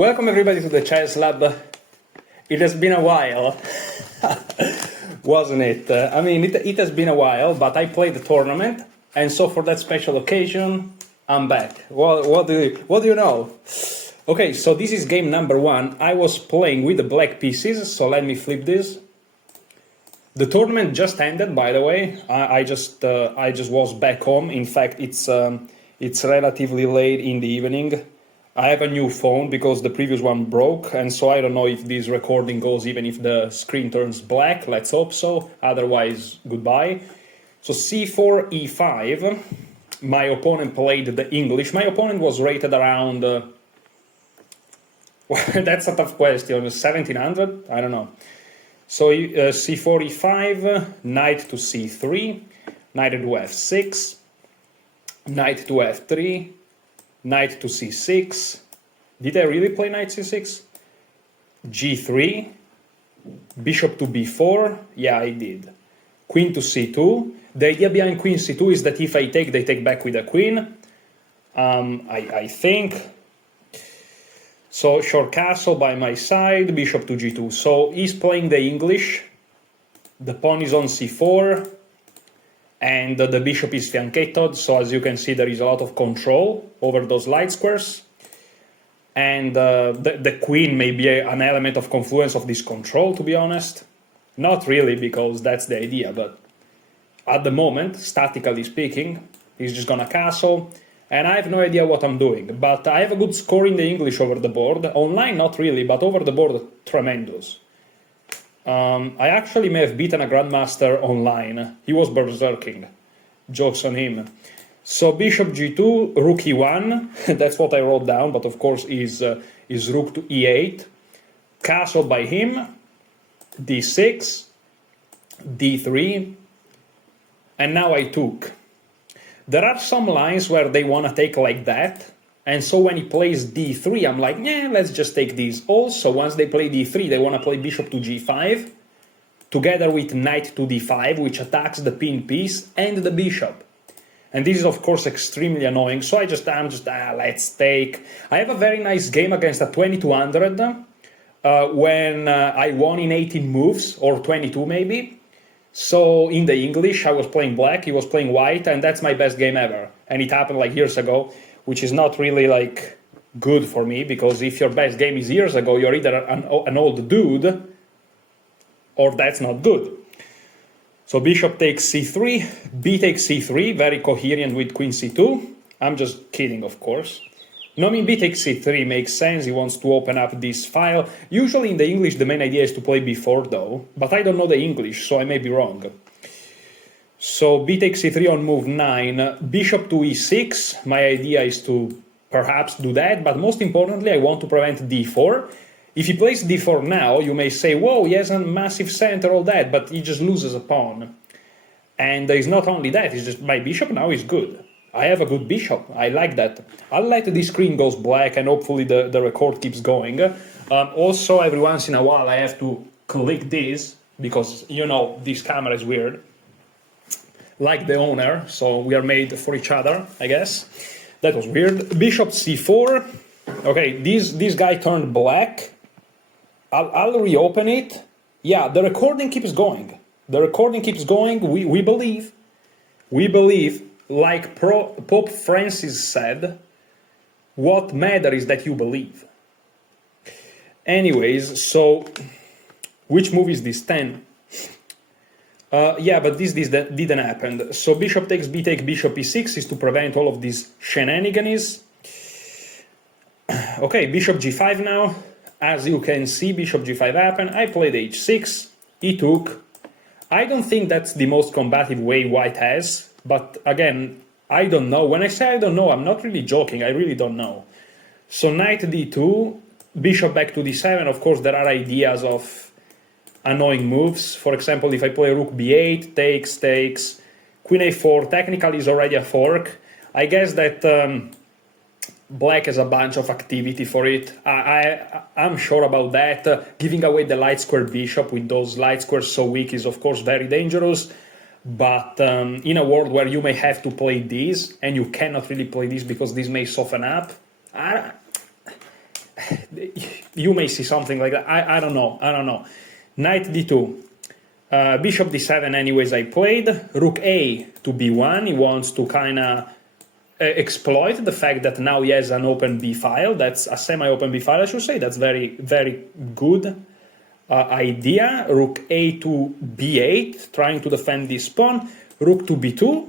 Welcome everybody to the Chess Lab. It has been a while, wasn't it? I mean, it has been a while, but I played the tournament, and so for that special occasion, I'm back. What do you know? Okay, so this is game number 1. I was playing with the black pieces, so let me flip this. The tournament just ended, by the way. I just was back home. In fact, it's relatively late in the evening. I have a new phone because the previous one broke, and so I don't know if this recording goes even if the screen turns black. Let's hope so. Otherwise, goodbye. So c4, e5. My opponent played the English. My opponent was rated around... that's a tough question. 1700? I don't know. So c4, e5, knight to c3, knight to f6, knight to f3, knight to c6. Did I really play knight c6? g3, bishop to b4. Yeah, I did. Queen to c2. The idea behind queen c2 is that if I take, they take back with a queen. I think. So short castle by my side, bishop to g2. So he's playing the English. The pawn is on c4. And the bishop is fianchettoed, so as you can see there is a lot of control over those light squares. And the queen may be an element of confluence of this control, to be honest. Not really, because that's the idea, but at the moment, statically speaking, he's just gonna castle, and I have no idea what I'm doing. But I have a good score in the English over the board. Online, not really, but over the board, tremendous. I actually may have beaten a grandmaster online. He was berserking. Jokes on him. So bishop g2, rook e1. That's what I wrote down, but of course is rook to e8. Castle by him. d6. d3. And now I took. There are some lines where they want to take like that. And so when he plays d3, I'm like, yeah, let's just take these. Also, once they play d3, they want to play bishop to g5, together with knight to d5, which attacks the pinned piece and the bishop. And this is, of course, extremely annoying. So let's take. I have a very nice game against a 2200 when I won in 18 moves, or 22 maybe. So in the English, I was playing black, he was playing white, and that's my best game ever. And it happened like years ago, which is not really like good for me, because if your best game is years ago, you're either an old dude, or that's not good. So bishop takes c3, b takes c3, very coherent with queen c2. I'm just kidding, of course. No, I mean, b takes c3 makes sense, he wants to open up this file. Usually in the English, the main idea is to play b4 though, but I don't know the English, so I may be wrong. So b takes c3 on move 9, bishop to e6. My idea is to perhaps do that, but most importantly I want to prevent d4. If he plays d4 now, you may say, whoa, he has a massive center, all that, but he just loses a pawn. And it's not only that, it's just my bishop now is good. I have a good bishop, I like that. I'll let this screen goes black and hopefully the record keeps going. Also, every once in a while I have to click this, because, you know, this camera is weird. Like the owner, so we are made for each other, I guess. That was weird. Bishop c4. Okay, this guy turned black. I'll reopen it. Yeah, the recording keeps going. The recording keeps going. We believe. We believe, like Pope Francis said, what matters is that you believe. Anyways, so which move is this? 10. Yeah, but this didn't happen. So bishop takes b take bishop e6 is to prevent all of these shenanigans. Okay, bishop g5 now. As you can see, bishop g5 happened. I played h6. He took. I don't think that's the most combative way white has. But again, I don't know. When I say I don't know, I'm not really joking. I really don't know. So knight d2, bishop back to d7. Of course, there are ideas of annoying moves. For example, if I play rook b8, takes, queen a4, technically is already a fork. I guess that black has a bunch of activity for it. I'm sure about that. Giving away the light square bishop with those light squares so weak is of course very dangerous. But in a world where you may have to play this, and you cannot really play this because this may soften up, you may see something like that. I don't know. Knight d2. Bishop d7 anyways I played. Rook a to b1. He wants to kind of exploit the fact that now he has an open b file. That's a semi-open b file, I should say. That's very, very good idea. Rook a to b8, trying to defend this pawn. Rook to b2.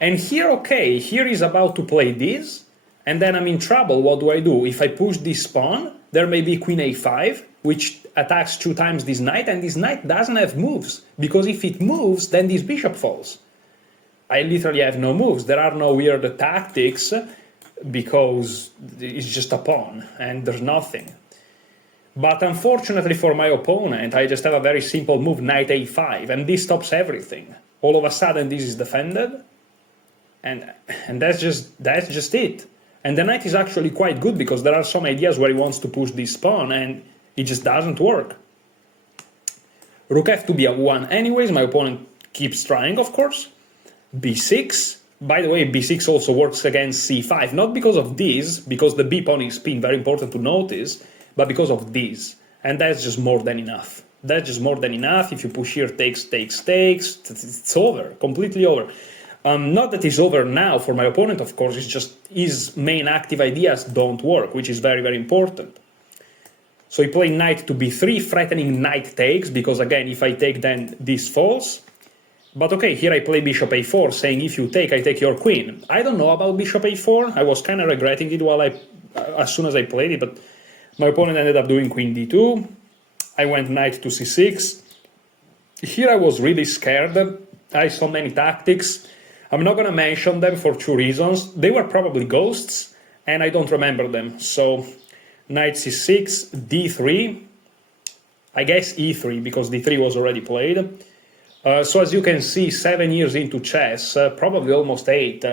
And here, okay, here he's about to play this. And then I'm in trouble. What do? If I push this pawn, there may be queen a5, which attacks 2 times this knight, and this knight doesn't have moves, because if it moves, then this bishop falls. I literally have no moves. There are no weird tactics, because it's just a pawn, and there's nothing. But unfortunately for my opponent, I just have a very simple move, knight a5, and this stops everything. All of a sudden, this is defended, and that's just it. And the knight is actually quite good, because there are some ideas where he wants to push this pawn, and it just doesn't work. Rook f to b1 anyways, my opponent keeps trying, of course. b6. By the way, b6 also works against c5, not because of this, because the b pawn is pinned, very important to notice, but because of this. And that's just more than enough. That's just more than enough. If you push here, takes, it's over, completely over. Not that it's over now for my opponent, of course, it's just his main active ideas don't work, which is very, very important. So he played knight to b3, threatening knight takes, because again, if I take, then this falls. But okay, here I play bishop a4, saying if you take, I take your queen. I don't know about bishop a4. I was kind of regretting it as soon as I played it, but my opponent ended up doing queen d2. I went knight to c6. Here I was really scared. I saw many tactics. I'm not going to mention them for 2 reasons. They were probably ghosts, and I don't remember them. So knight c6, d3, I guess e3, because d3 was already played. So as you can see, 7 years into chess, probably almost 8,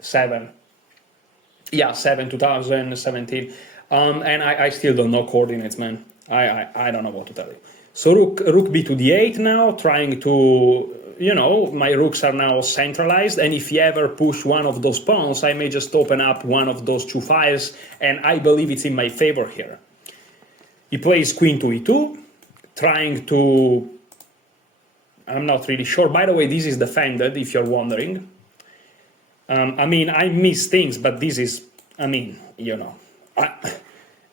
7. Yeah, 7, 2017. And I still don't know coordinates, man. I don't know what to tell you. So rook b to d8 now, trying to, my rooks are now centralized, and if you ever push one of those pawns, I may just open up one of those 2 files, and I believe it's in my favor here. He plays queen to e2, trying to... I'm not really sure. By the way, this is defended, if you're wondering. I miss things, but this is,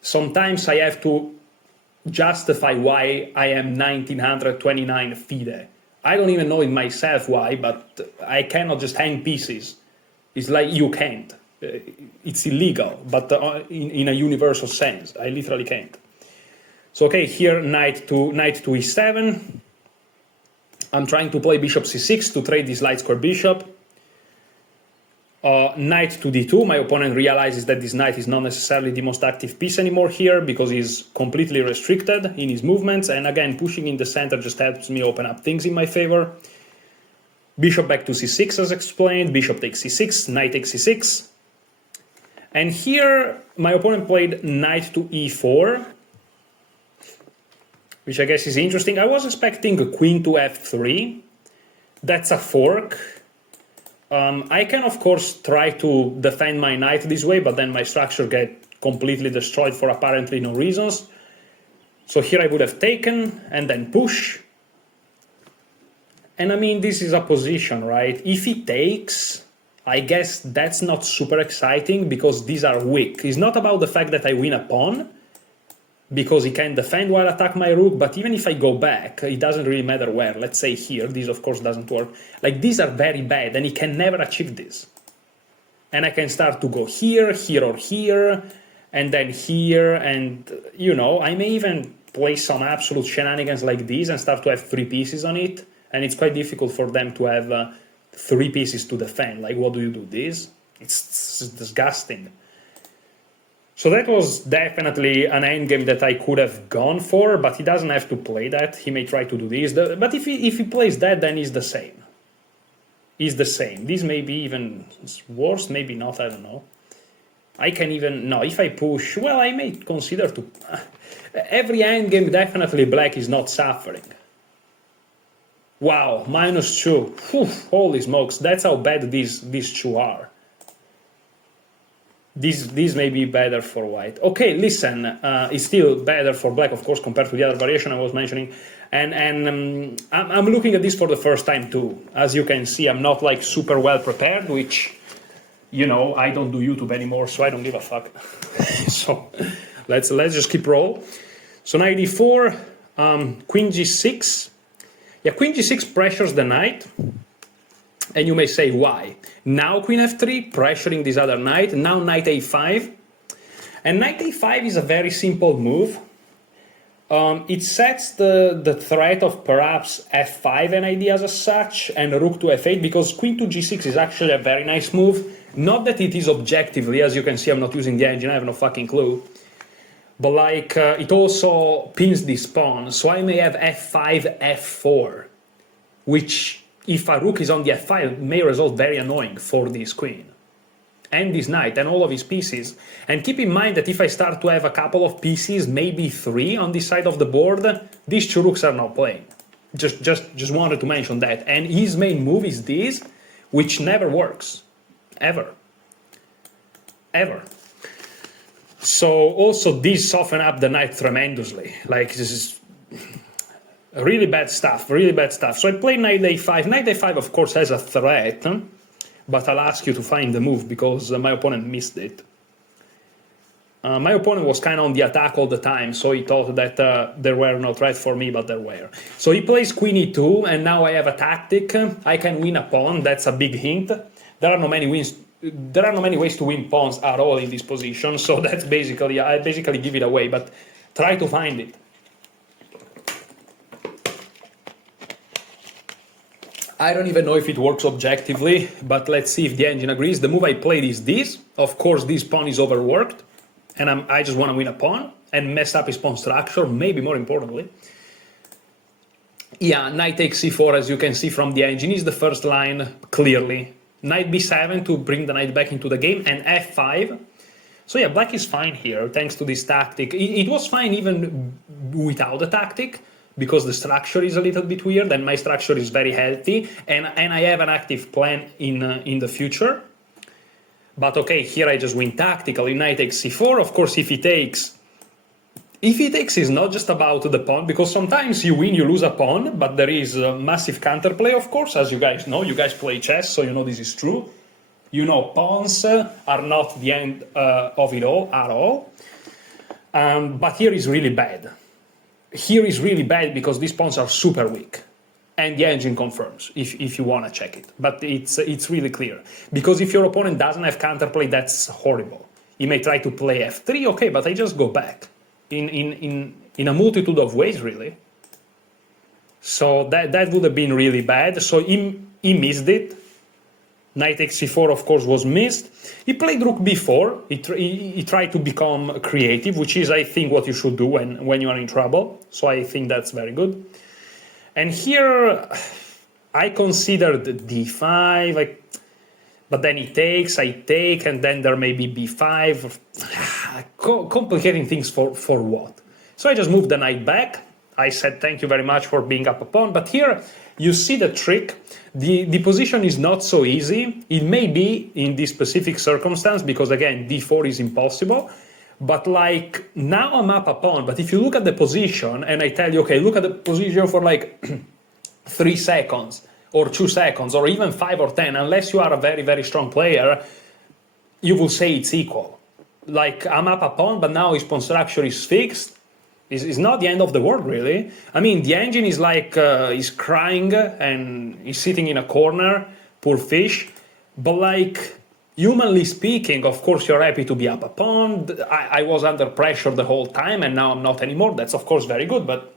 sometimes I have to justify why I am 1929 FIDE. I don't even know it myself why, but I cannot just hang pieces. It's like you can't. It's illegal, but in a universal sense, I literally can't. So okay, here knight to e7. I'm trying to play bishop c6 to trade this light square bishop. Knight to d2, my opponent realizes that this knight is not necessarily the most active piece anymore here, because he's completely restricted in his movements, and again, pushing in the center just helps me open up things in my favor. Bishop back to c6 as explained, bishop takes c6, knight takes c6. And here, my opponent played knight to e4, which I guess is interesting. I was expecting a queen to f3. That's a fork. I can, of course, try to defend my knight this way, but then my structure gets completely destroyed for apparently no reasons. So here I would have taken and then push. And this is a position, right? If he takes, I guess that's not super exciting, because these are weak. It's not about the fact that I win a pawn, because he can defend while attack my rook, but even if I go back, it doesn't really matter where. Let's say here, this of course doesn't work. Like, these are very bad, and he can never achieve this. And I can start to go here, here or here, and then here, and, I may even play some absolute shenanigans like this and start to have 3 pieces on it, and it's quite difficult for them to have 3 pieces to defend. Like, what do you do? This? It's disgusting. So that was definitely an endgame that I could have gone for, but he doesn't have to play that. He may try to do this, but if he plays that, then he's the same. He's the same. This may be even worse, maybe not, I don't know. I can even... No, if I push... Well, I may consider to... Every endgame, definitely black is not suffering. Wow, -2. Whew, holy smokes, that's how bad these 2 are. This may be better for white. Okay, listen, it's still better for black, of course, compared to the other variation I was mentioning. And I'm looking at this for the first time too. As you can see, I'm not like super well prepared, which, you know, I don't do YouTube anymore, so I don't give a fuck. So let's just keep roll. So knight e4, queen g6. Yeah, queen g6 pressures the knight. And you may say, why? Now queen f3, pressuring this other knight. Now knight a5. And knight a5 is a very simple move. It sets the threat of perhaps f5 and ideas as such, and rook to f8, because queen to g6 is actually a very nice move. Not that it is objectively, as you can see, I'm not using the engine, I have no fucking clue. But like, it also pins this pawn, so I may have f5, f4, which, if a rook is on the f5, may result very annoying for this queen and this knight and all of his pieces. And keep in mind that if I start to have a couple of pieces, maybe 3 on this side of the board, these 2 rooks are not playing. Just wanted to mention that. And his main move is this, which never works. Ever. So also this soften up the knight tremendously. Like, this is really bad stuff. So I play knight a5. Knight a5, of course, has a threat, but I'll ask you to find the move because my opponent missed it. My opponent was kind of on the attack all the time, so he thought that there were no threats for me, but there were. So he plays queen e2, and now I have a tactic. I can win a pawn. That's a big hint. There are no many ways to win pawns at all in this position, so that's basically, I basically give it away, but try to find it. I don't even know if it works objectively, but let's see if the engine agrees. The move I played is this. Of course, this pawn is overworked, and I just want to win a pawn and mess up his pawn structure, maybe more importantly. Yeah, knight takes c4, as you can see from the engine, is the first line, clearly. Knight b7 to bring the knight back into the game, and f5. So yeah, black is fine here, thanks to this tactic. It was fine even without the tactic, because the structure is a little bit weird and my structure is very healthy, and I have an active plan in the future. But okay, here I just win tactically. Knight takes c4. Of course, if he takes is not just about the pawn, because sometimes you win, you lose a pawn, but there is a massive counterplay, of course, as you guys know. You guys play chess, so you know this is true. You know pawns are not the end of it all at all. But here is really bad. Here is really bad because these pawns are super weak, and the engine confirms if you want to check it. But it's really clear, because if your opponent doesn't have counterplay, that's horrible. He may try to play f3, okay, but I just go back in a multitude of ways, really. So that would have been really bad. So he missed it. Knight takes c4, of course, was missed. He played rook b4. He tried to become creative, which is, I think, what you should do when you are in trouble. So I think that's very good. And here, I considered d5, but then he takes, I take, and then there may be b5. Complicating things for what? So I just moved the knight back. I said, thank you very much for being up a pawn. But here, you see the trick. The position is not so easy. It may be in this specific circumstance, because again, d4 is impossible. But like, now I'm up a pawn, but if you look at the position, and I tell you, okay, look at the position for like 3 seconds, or 2 seconds, or even 5 or 10, unless you are a very, very strong player, you will say it's equal. Like, I'm up a pawn, but now his pawn structure is fixed. It's not the end of the world, really. I mean, the engine is like, he's crying and he's sitting in a corner, poor fish. But like, humanly speaking, of course, you're happy to be up a pawn. I was under pressure the whole time, and now I'm not anymore. That's, of course, very good. But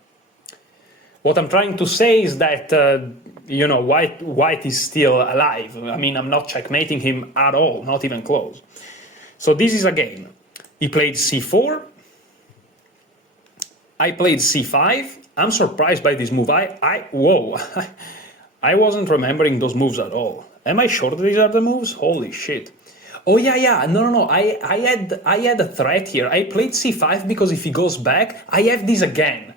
what I'm trying to say is that, you know, white is still alive. I mean, I'm not checkmating him at all, not even close. So this is a game. He played c4. I played c5. I'm surprised by this move. Whoa. I wasn't remembering those moves at all. Am I sure that these are the moves? Holy shit. Oh, yeah. No. I had a threat here. I played c5 because if he goes back, I have this again.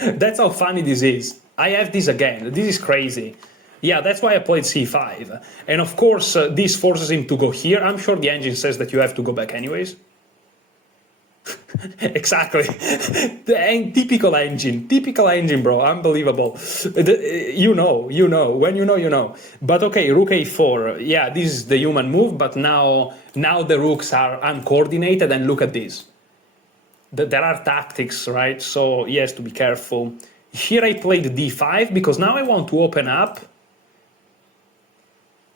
That's how funny this is. I have this again. This is crazy. Yeah, that's why I played c5. And of course, this forces him to go here. I'm sure the engine says that you have to go back anyways. Exactly. Typical engine, bro. Unbelievable. You know. When you know, you know. But okay, rook a4. Yeah, this is the human move, but now the rooks are uncoordinated, and look at this. There are tactics, right? So he has to be careful. Here I played d5 because now I want to open up.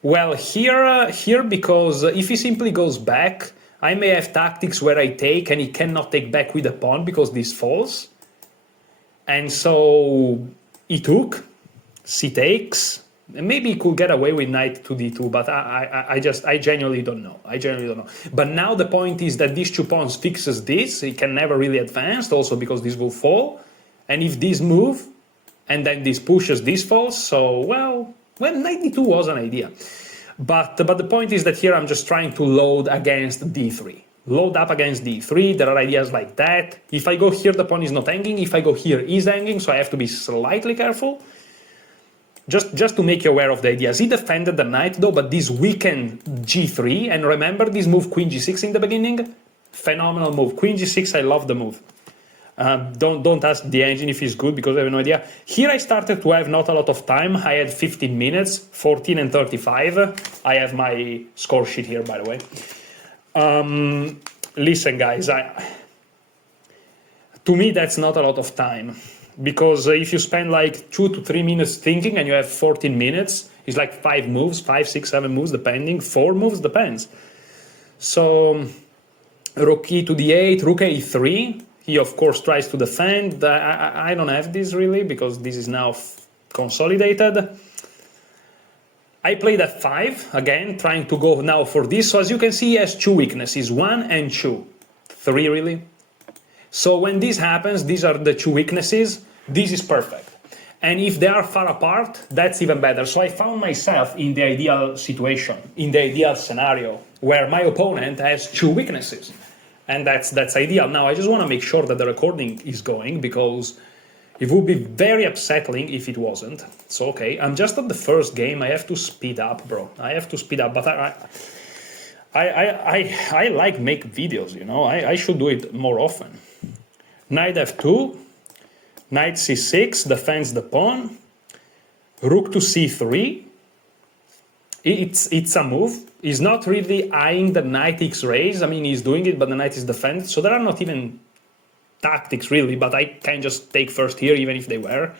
Well, here because if he simply goes back, I may have tactics where I take and he cannot take back with a pawn because this falls. And so he took, c takes, and maybe he could get away with knight to d2, but I genuinely don't know. But now the point is that these 2 pawns fixes this, he can never really advance, also because this will fall. And if this move, and then this pushes, this falls, so, well, knight d2 was an idea. But the point is that here I'm just trying to load against d3. Load up against d3, there are ideas like that. If I go here, the pawn is not hanging. If I go here, he's hanging, so I have to be slightly careful. Just to make you aware of the ideas. He defended the knight though, but this weakened g3, and remember this move queen g6 in the beginning? Phenomenal move. Queen g6, I love the move. Don't ask the engine if it's good because I have no idea. Here I started to have not a lot of time. I had 15 minutes, 14 and 35. I have my score sheet here, by the way. Listen, guys, to me that's not a lot of time because if you spend like 2 to 3 minutes thinking and you have 14 minutes, it's like 5 moves, 5, 6, 7 moves, depending. 4 moves, depends. So rook e to d8, rook a3. He, of course, tries to defend. I don't have this, really, because this is now consolidated. I played f5, again, trying to go now for this. So as you can see, he has 2 weaknesses, 1 and 2. 3, really. So when this happens, these are the 2 weaknesses. This is perfect. And if they are far apart, that's even better. So I found myself in the ideal situation, in the ideal scenario, where my opponent has 2 weaknesses. And that's ideal. Now, I just want to make sure that the recording is going because it would be very upsetting if it wasn't. So, okay, I'm just at the first game. I have to speed up, bro. I have to speed up. But I like make videos, you know. I should do it more often. Knight f2, knight c6, defends the pawn. Rook to c3. It's a move. He's not really eyeing the knight x-rays. I mean, he's doing it, but the knight is defended. So there are not even tactics, really, but I can just take first here, even if they were.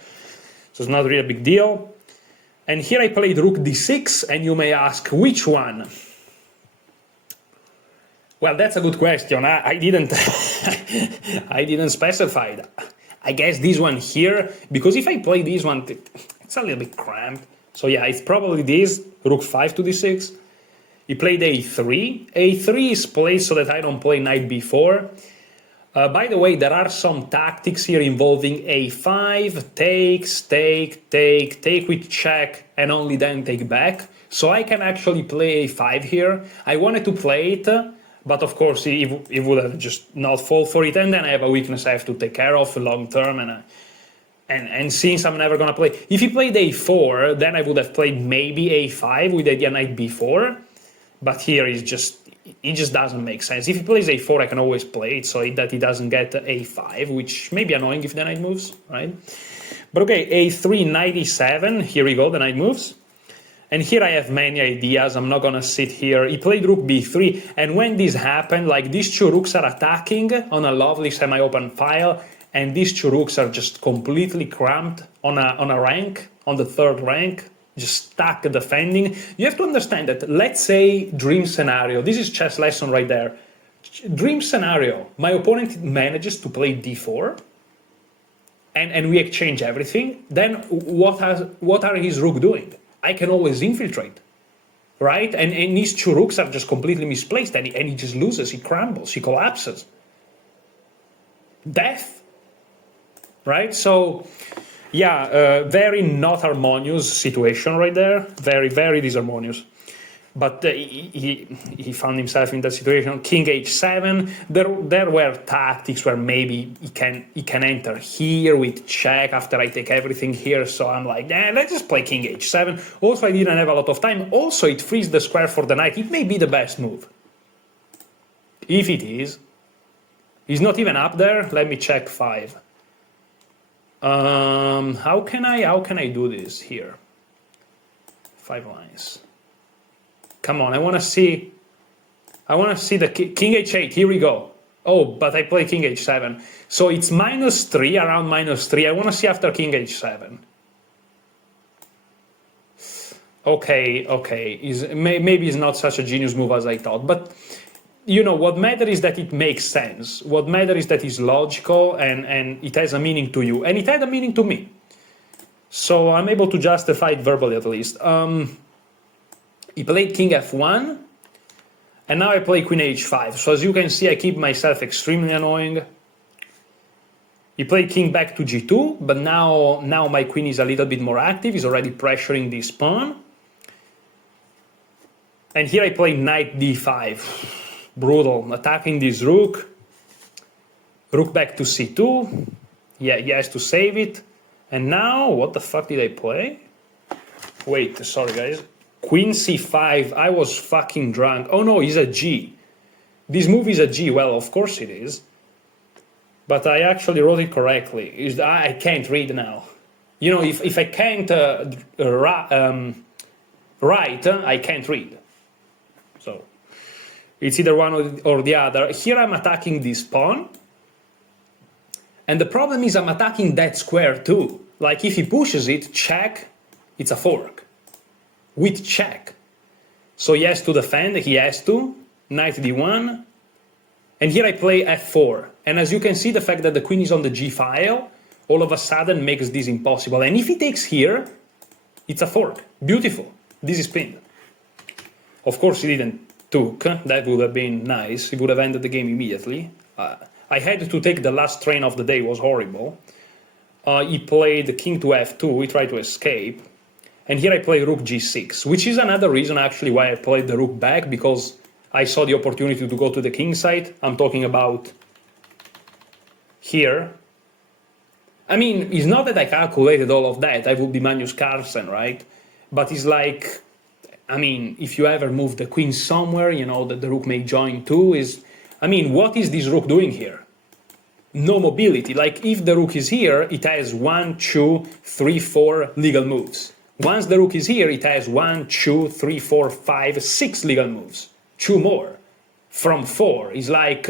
So it's not really a big deal. And here I played rook d6, and you may ask, which one? Well, that's a good question. I didn't, I didn't specify that. I guess this one here, because if I play this one, it's a little bit cramped. So yeah, it's probably this, rook 5 to d6. He played a3. a3 is placed so that I don't play knight b4. By the way, there are some tactics here involving a5, takes, take with check, and only then take back. So I can actually play a5 here. I wanted to play it, but of course it would have just not fall for it. And then I have a weakness I have to take care of long term, and since I'm never gonna play, if he played a4, then I would have played maybe a5 with the idea knight b4. But here it just doesn't make sense. If he plays a4, I can always play it so that he doesn't get a5, which may be annoying if the knight moves, right? But okay, a3, knight e7. Here we go, the knight moves. And here I have many ideas. I'm not gonna sit here. He played rook b3, and when this happened, like these 2 rooks are attacking on a lovely semi-open file, and these 2 rooks are just completely cramped on a rank, on the 3rd rank. Just stuck defending. You have to understand that, let's say, dream scenario. This is chess lesson right there. Dream scenario. My opponent manages to play d4, and we exchange everything. Then what are his rook doing? I can always infiltrate, right? And these 2 rooks are just completely misplaced, and he just loses. He crumbles. He collapses. Death, right? So. Yeah, very not harmonious situation right there. Very, very disharmonious. but he found himself in that situation. King h7. There were tactics where maybe he can enter here with check after I take everything here. So I'm like, let's just play king h7. Also, I didn't have a lot of time. Also, it frees the square for the knight. It may be the best move. If it is, it's not even up there. Let me check 5. How can I do this here? 5 lines. Come on, I want to see the king h8. Here we go. Oh, but I play king h7. So it's -3, around -3. I want to see after king h7. Okay. Maybe it's not such a genius move as I thought, but you know, what matters is that it makes sense. What matters is that it's logical and it has a meaning to you. And it had a meaning to me. So I'm able to justify it verbally at least. He played king f1, and now I play queen h5. So as you can see, I keep myself extremely annoying. He played king back to g2, but now my queen is a little bit more active. He's already pressuring this pawn. And here I play knight d5. Brutal. Attacking this rook. Rook back to c2. Yeah, he has to save it. And now, what the fuck did I play? Wait, sorry guys. Queen c5, I was fucking drunk. Oh no, he's a g. This move is a g, well, of course it is. But I actually wrote it correctly. I can't read now. You know, if I can't write, I can't read. So, it's either one or the other. Here I'm attacking this pawn. And the problem is I'm attacking that square too. Like if he pushes it, check, it's a fork. With check. So he has to defend, he has to. Knight d1. And here I play f4. And as you can see, the fact that the queen is on the g file, all of a sudden makes this impossible. And if he takes here, it's a fork. Beautiful. This is pinned. Of course he didn't took. That would have been nice. He would have ended the game immediately. I had to take the last train of the day. It was horrible. He played king to f2. He tried to escape. And here I play rook g6, which is another reason actually why I played the rook back, because I saw the opportunity to go to the king side. I'm talking about here. I mean, it's not that I calculated all of that. I would be Magnus Carlsen, right? But it's like, I mean, if you ever move the queen somewhere, you know, that the rook may join too is... I mean, what is this rook doing here? No mobility. Like, if the rook is here, it has 1, 2, 3, 4 legal moves. Once the rook is here, it has 1, 2, 3, 4, 5, 6 legal moves. 2 more. From 4 is like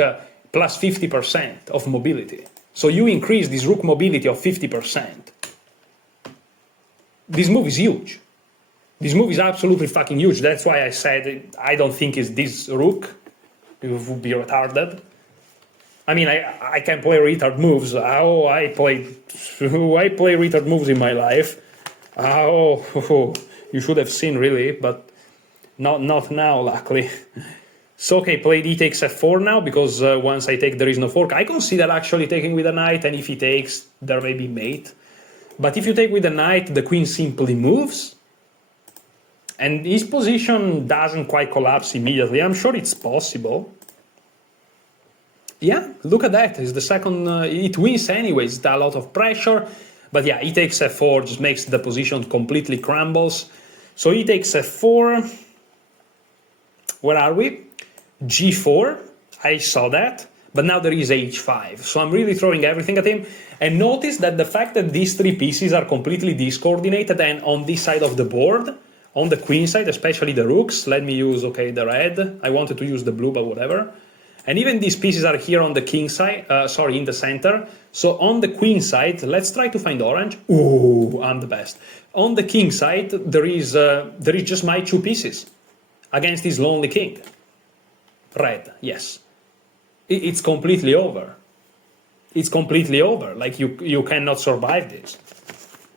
plus 50% of mobility. So you increase this rook mobility of 50%. This move is huge. This move is absolutely fucking huge. That's why I said I don't think it's this rook. It would be retarded. I mean, I can play retard moves. Oh, I play retard moves in my life. Oh, you should have seen really, but not now, luckily. So, okay, play d takes f4 now, because once I take, there is no fork. I consider actually taking with a knight, and if he takes, there may be mate. But if you take with a knight, the queen simply moves, and his position doesn't quite collapse immediately. I'm sure it's possible. Yeah, look at that. It's the second, it wins anyways. It's a lot of pressure. But yeah, he takes f4, just makes the position completely crumbles. So he takes f4. Where are we? g4. I saw that. But now there is h5. So I'm really throwing everything at him. And notice that the fact that these three pieces are completely discoordinated, and on this side of the board, on the queen side, especially the rooks, let me use, okay, the red. I wanted to use the blue, but whatever. And even these pieces are here on the king side, in the center. So on the queen side, let's try to find orange. Ooh, I'm the best. On the king side, there is just my 2 pieces against this lonely king. Red, yes. It's completely over. It's completely over. Like, you cannot survive this.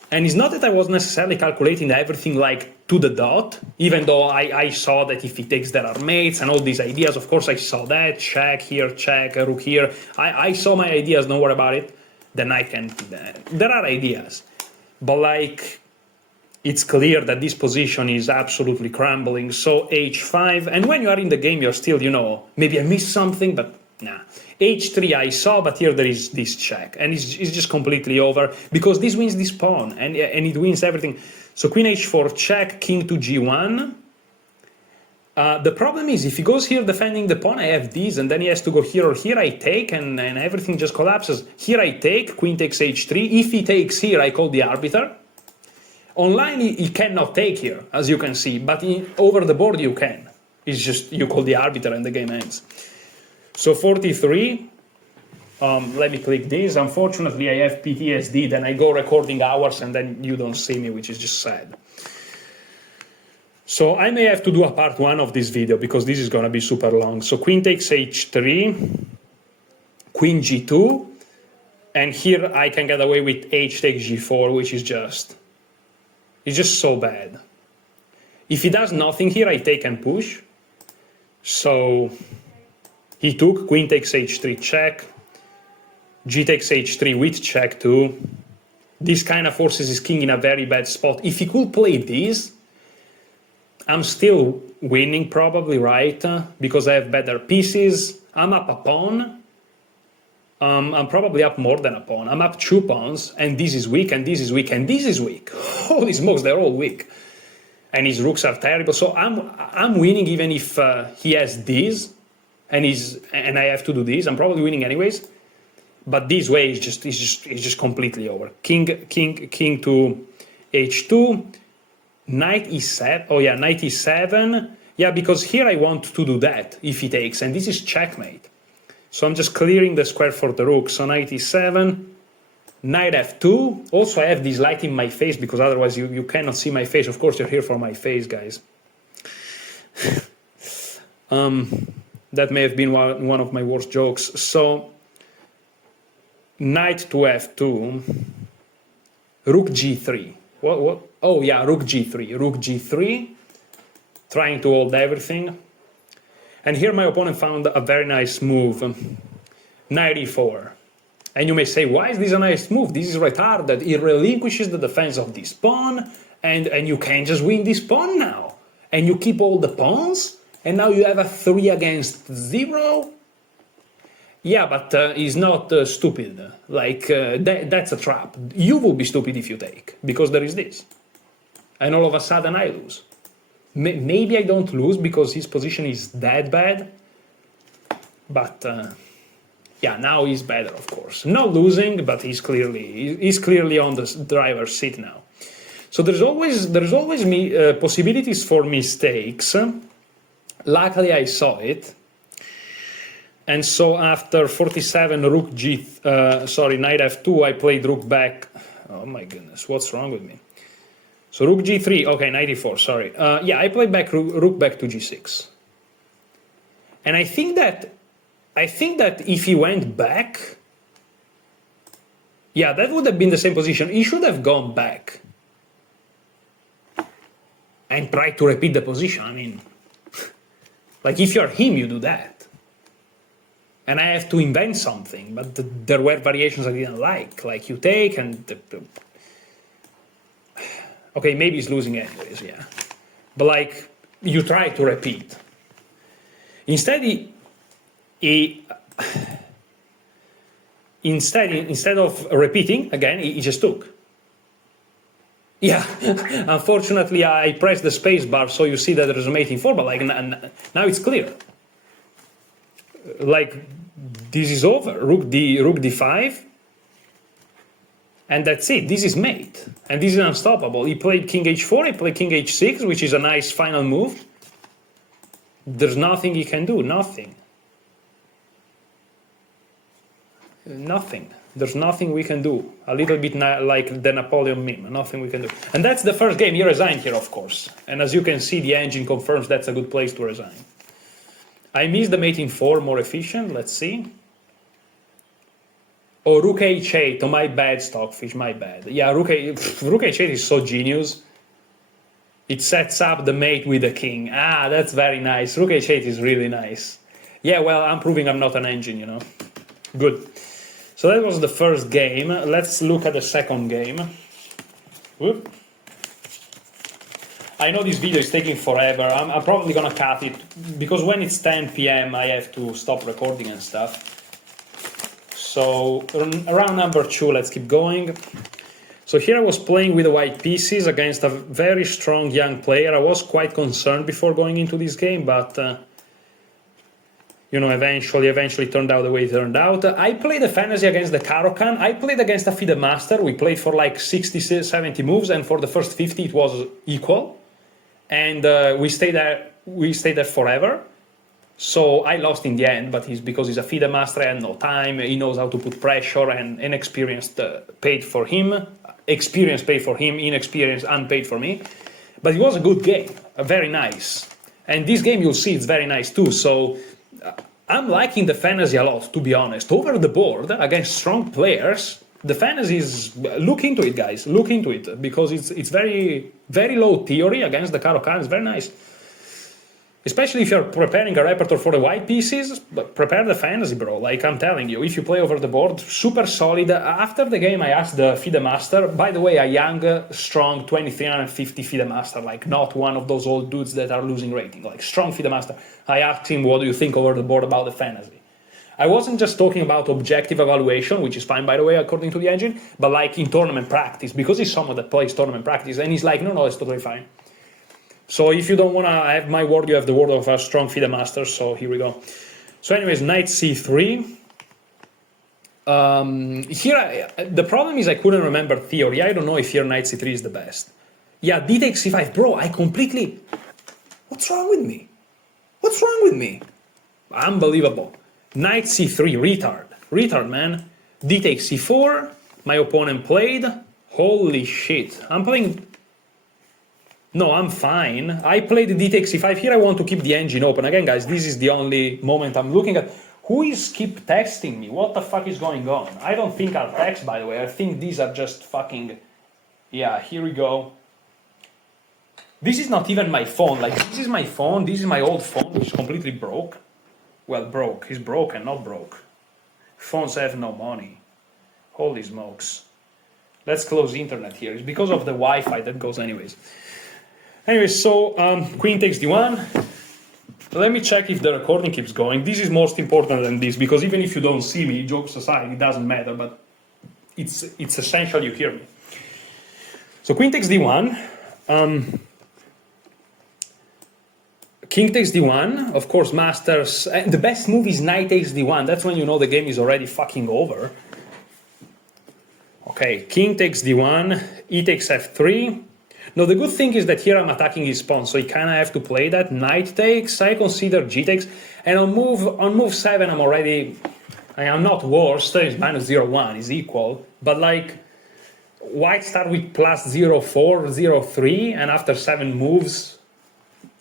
And it's not that I was necessarily calculating everything like to the dot, even though I saw that if he takes there are mates and all these ideas. Of course I saw that, check here, check, rook here. I saw my ideas, don't worry about it. The knight can, there are ideas. But like, it's clear that this position is absolutely crumbling. So h5, and when you are in the game, you're still, you know, maybe I missed something, but nah. h3 I saw, but here there is this check, and it's just completely over, because this wins this pawn, and it wins everything. So queen h4 check, king to g1. The problem is, if he goes here defending the pawn, I have this, and then he has to go here or here, I take, and everything just collapses. Here I take, queen takes h3. If he takes here, I call the arbiter. Online, he cannot take here, as you can see, but over the board you can. It's just, you call the arbiter and the game ends. So 43, let me click this. Unfortunately, I have PTSD, then I go recording hours and then you don't see me, which is just sad. So I may have to do a part 1 of this video, because this is going to be super long. So queen takes h3, queen g2, and here I can get away with h takes g4, which is just, it's just so bad. If he does nothing here, I take and push. So he took, queen takes h3 check, g takes h3 with check too. This kind of forces his king in a very bad spot. If he could play this, I'm still winning probably, right? Because I have better pieces. I'm up a pawn. I'm probably up more than a pawn. I'm up 2 pawns, and this is weak, and this is weak, and this is weak. Holy smokes, they're all weak. And his rooks are terrible. So I'm winning even if he has this, and I have to do this. I'm probably winning anyways. But this way is just completely over. King to h2. Knight e7. Oh yeah, knight e7. Yeah, because here I want to do that if he takes, and this is checkmate. So I'm just clearing the square for the rook. So knight e7, knight f2. Also, I have this light in my face, because otherwise you cannot see my face. Of course, you're here for my face, guys. That may have been one of my worst jokes. So knight to f2, rook g3. What? Oh yeah, rook g3. Rook g3, trying to hold everything. And here my opponent found a very nice move, knight e4. And you may say, why is this a nice move? This is retarded. It relinquishes the defense of this pawn, and you can just win this pawn now. And you keep all the pawns, and now you have a 3 against 0. Yeah, but he's not stupid. Like, that's a trap. You will be stupid if you take, because there is this. And all of a sudden I lose. Maybe I don't lose because his position is that bad. But, yeah, now he's better, of course. Not losing, but he's clearly on the driver's seat now. So there's always possibilities for mistakes. Luckily, I saw it. And so after 47, rook knight f2, I played rook back. Oh my goodness, what's wrong with me? So rook g3, okay, knight e4, sorry. Yeah, I played back rook back to g6. And I think that if he went back, yeah, that would have been the same position. He should have gone back and tried to repeat the position. I mean, like, if you're him, you do that. And I have to invent something, but there were variations I didn't like you take and... Okay, maybe he's losing anyways, yeah. But like, you try to repeat. Instead, instead of repeating, again, he just took. Yeah, unfortunately, I pressed the space bar, so you see that there is a mate in 4, but like, now it's clear. Like, this is over. Rook d5, and that's it. This is mate, and this is unstoppable. He played king h4, he played king h6, which is a nice final move. There's nothing he can do. Nothing. There's nothing we can do. A little bit like the Napoleon meme. Nothing we can do. And that's the first game. He resigned here, of course. And as you can see, the engine confirms that's a good place to resign. I missed the mate in 4, more efficient. Let's see. Oh, rook h8. Oh, my bad, Stockfish. My bad. Yeah, rook h8 is so genius. It sets up the mate with the king. Ah, that's very nice. Rook h8 is really nice. Yeah, well, I'm proving I'm not an engine, you know. Good. So that was the first game. Let's look at the second game. Whoop. I know this video is taking forever. I'm probably gonna cut it because when it's 10 p.m. I have to stop recording and stuff. So around number 2, let's keep going. So here I was playing with the white pieces against a very strong young player. I was quite concerned before going into this game, but you know, eventually turned out the way it turned out. I played a fantasy against the Karokan. I played against a FIDE master. We played for like 60, 70 moves, and for the first 50 it was equal. And we stayed there forever. So I lost in the end, but because he's a FIDE master, I had no time. He knows how to put pressure, and inexperience paid for him. Experience paid for him, inexperience unpaid for me. But it was a good game, very nice. And this game, you'll see, it's very nice too. So I'm liking the fantasy a lot, to be honest. Over the board, against strong players, the fantasy is... Look into it, guys. Look into it, because it's very, very low theory against the Karokan. It's very nice. Especially if you're preparing a repertoire for the white pieces, prepare the fantasy, bro. Like, I'm telling you, if you play over the board, super solid. After the game, I asked the FIDE master, by the way, a young, strong 2350 FIDE master, like not one of those old dudes that are losing rating, like strong FIDE master. I asked him, what do you think over the board about the fantasy? I wasn't just talking about objective evaluation, which is fine, by the way, according to the engine, but like in tournament practice, because he's someone that plays tournament practice, and he's like, no, it's totally fine. So if you don't want to have my word, you have the word of a strong FIDE master, so here we go. So anyways, knight c3. Here, the problem is I couldn't remember theory. I don't know if here knight c3 is the best. Yeah, d takes c5. Bro, I completely... What's wrong with me? What's wrong with me? Unbelievable. Knight c3, retard, man. D takes c4. My opponent played. Holy shit. I'm playing... No, I'm fine. I played d takes c5. Here I want to keep the engine open. Again, guys, this is the only moment I'm looking at. Who is keep texting me? What the fuck is going on? I don't think I'll text, by the way. I think these are just fucking... Yeah, here we go. This is not even my phone. Like, this is my phone. This is my old phone, which is completely broke. Well, broke. It's broken, not broke. Phones have no money. Holy smokes. Let's close the internet here. It's because of the Wi-Fi that goes anyways. Anyway, so queen takes d1. Let me check if the recording keeps going. This is most important than this, because even if you don't see me, jokes aside, it doesn't matter, but it's essential you hear me. So queen takes d1. King takes d1, of course, masters. And the best move is knight takes d1. That's when you know the game is already fucking over. Okay, king takes d1, e takes f3. Now, the good thing is that here I'm attacking his pawn, so he kind of have to play that. Knight takes, I consider g takes, and on move 7, I'm not worse, it's minus 0-1, is equal, but like, white start with plus 0-4, 0-3, and after 7 moves,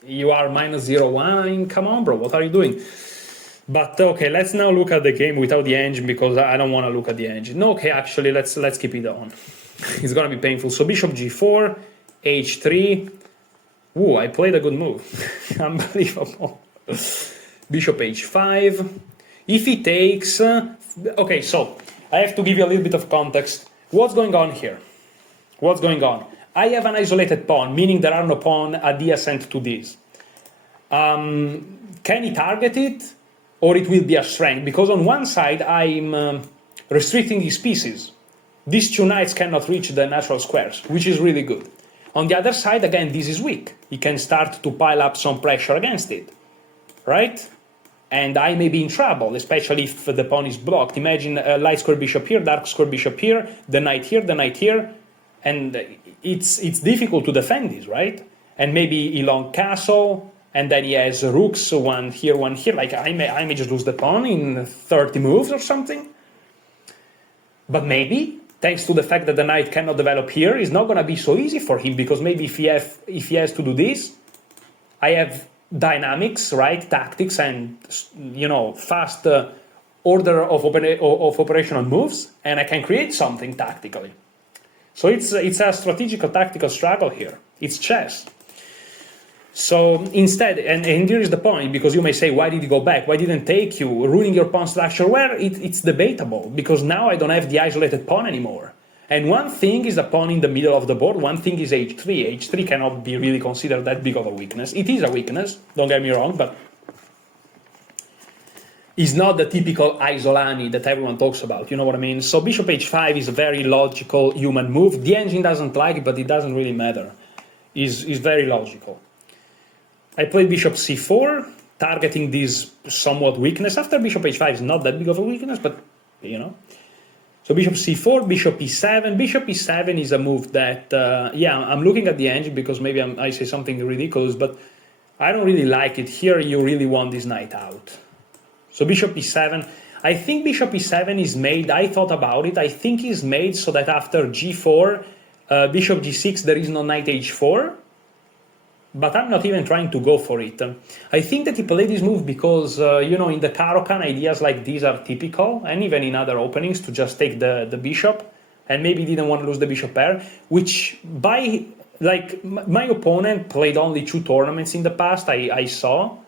you are minus 0-1, I mean, come on, bro, what are you doing? But, okay, let's now look at the game without the engine, because I don't want to look at the engine. No, okay, actually, let's keep it on. It's gonna be painful. So bishop g4, h3. Ooh, I played a good move. Unbelievable. Bishop h5. If he takes... okay, so I have to give you a little bit of context. What's going on here? What's going on? I have an isolated pawn, meaning there are no pawn adjacent to this. Can he target it? Or it will be a strength? Because on one side, I'm restricting these pieces. These two knights cannot reach the natural squares, which is really good. On the other side, again, this is weak. He can start to pile up some pressure against it, right? And I may be in trouble, especially if the pawn is blocked. Imagine a light square bishop here, dark square bishop here, the knight here, and it's difficult to defend this, right? And maybe he long castle, and then he has rooks, one here, like I may just lose the pawn in 30 moves or something. But maybe, thanks to the fact that the knight cannot develop here, it's not going to be so easy for him, because maybe if he has to do this, I have dynamics, right, tactics, and, you know, fast order of operational moves, and I can create something tactically. So it's a strategical tactical struggle here. It's chess. So instead, and here is the point, because you may say, why did he go back? Why didn't take you? Ruining your pawn structure? Well, it's debatable, because now I don't have the isolated pawn anymore. And one thing is the pawn in the middle of the board, one thing is h3. h3 cannot be really considered that big of a weakness. It is a weakness, don't get me wrong, but is not the typical isolani that everyone talks about, you know what I mean? So bishop h5 is a very logical human move. The engine doesn't like it, but it doesn't really matter. Is very logical. I played bishop c4, targeting this somewhat weakness. After bishop h5 is not that big of a weakness, but, you know. So bishop c4, bishop e7. Bishop e7 is a move that, yeah, I'm looking at the engine because maybe I say something ridiculous, but I don't really like it. Here you really want this knight out. So bishop e7, I think bishop e7 is made, I thought about it, I think it's made so that after g4, bishop g6, there is no knight h4, but I'm not even trying to go for it. I think that he played this move because, you know, in the Caro-Kann, ideas like these are typical, and even in other openings, to just take the bishop, and maybe didn't want to lose the bishop pair, which by, like, my opponent played only 2 tournaments in the past, I saw.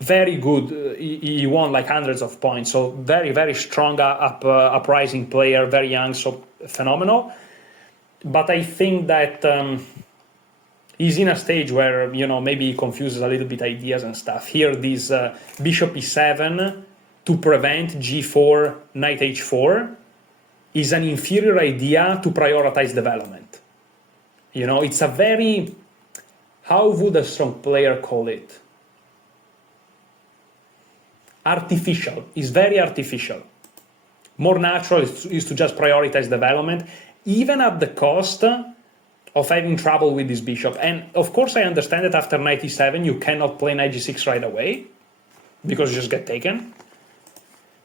Very good, he won like hundreds of points, so very, very strong uprising player, very young, so phenomenal. But I think that he's in a stage where, you know, maybe he confuses a little bit ideas and stuff. Here, this bishop e7 to prevent g4, knight h4 is an inferior idea to prioritize development. You know, it's a very, how would a strong player call it? Artificial, is very artificial. More natural is to just prioritize development, even at the cost of having trouble with this bishop. And of course I understand that after knight e7 you cannot play knight g6 right away, because you just get taken.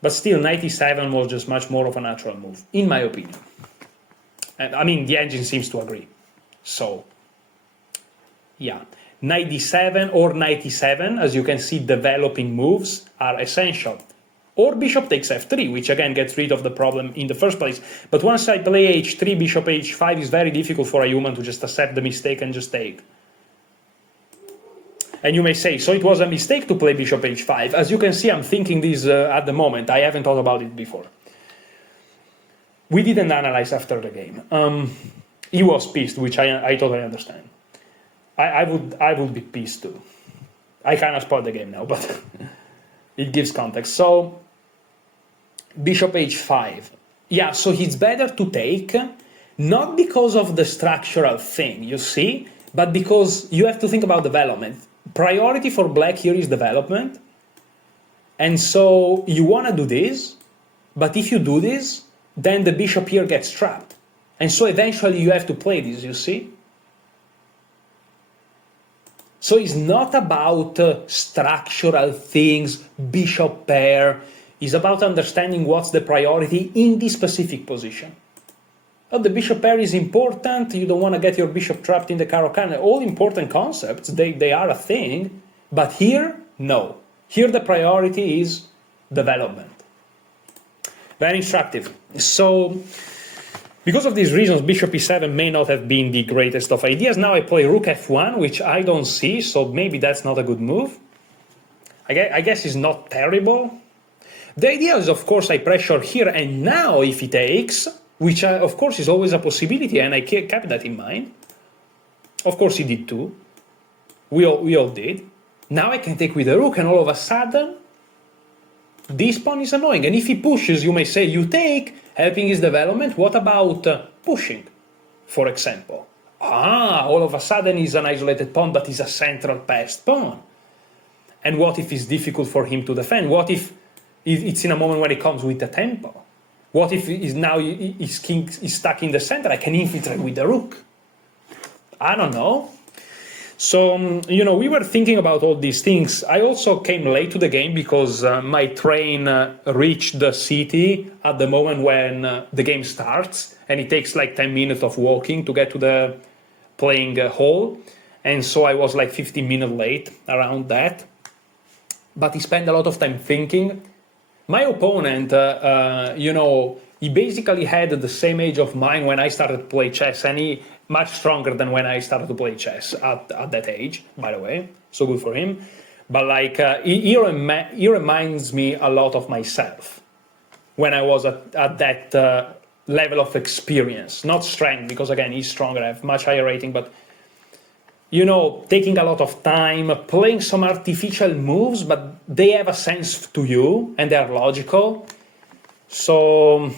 But still, knight e7 was just much more of a natural move, in my opinion. And I mean, the engine seems to agree. So, yeah. Knight d7 or knight e7, as you can see, developing moves are essential. Or bishop takes f3, which again gets rid of the problem in the first place. But once I play h3, bishop h5 is very difficult for a human to just accept the mistake and just take. And you may say, so it was a mistake to play bishop h5. As you can see, I'm thinking this at the moment. I haven't thought about it before. We didn't analyze after the game. He was pissed, which I totally understand. I would be pissed too. I cannot spoil the game now, but it gives context. So, bishop h5. Yeah, so it's better to take, not because of the structural thing, you see, but because you have to think about development. Priority for black here is development. And so you want to do this, but if you do this, then the bishop here gets trapped. And so eventually you have to play this, you see? So it's not about structural things, bishop pair. It's about understanding what's the priority in this specific position. Oh, the bishop pair is important. You don't want to get your bishop trapped in the Caro-Kann. All important concepts, they are a thing. But here, no. Here the priority is development. Very instructive. So, because of these reasons, bishop e7 may not have been the greatest of ideas. Now I play rook f1, which I don't see, so maybe that's not a good move. I guess it's not terrible. The idea is, of course, I pressure here, and now if he takes, which of course is always a possibility, and I kept that in mind. Of course he did too. We all did. Now I can take with the rook, and all of a sudden, this pawn is annoying. And if he pushes, you may say, you take, helping his development. What about pushing, for example? All of a sudden he's an isolated pawn, but he's a central passed pawn. And what if it's difficult for him to defend? What if it's in a moment when he comes with the tempo? What if his king is stuck in the center? I can infiltrate with the rook. I don't know. So, you know, we were thinking about all these things. I also came late to the game because my train reached the city at the moment when the game starts, and it takes like 10 minutes of walking to get to the playing hall. And so I was like 15 minutes late around that. But he spent a lot of time thinking. My opponent, you know, he basically had the same age of mine when I started to play chess, and he much stronger than when I started to play chess at that age, by the way. So good for him. But like, he reminds me a lot of myself when I was at that level of experience, not strength, because again, he's stronger, I have much higher rating, but you know, taking a lot of time, playing some artificial moves, but they have a sense to you and they're logical. So,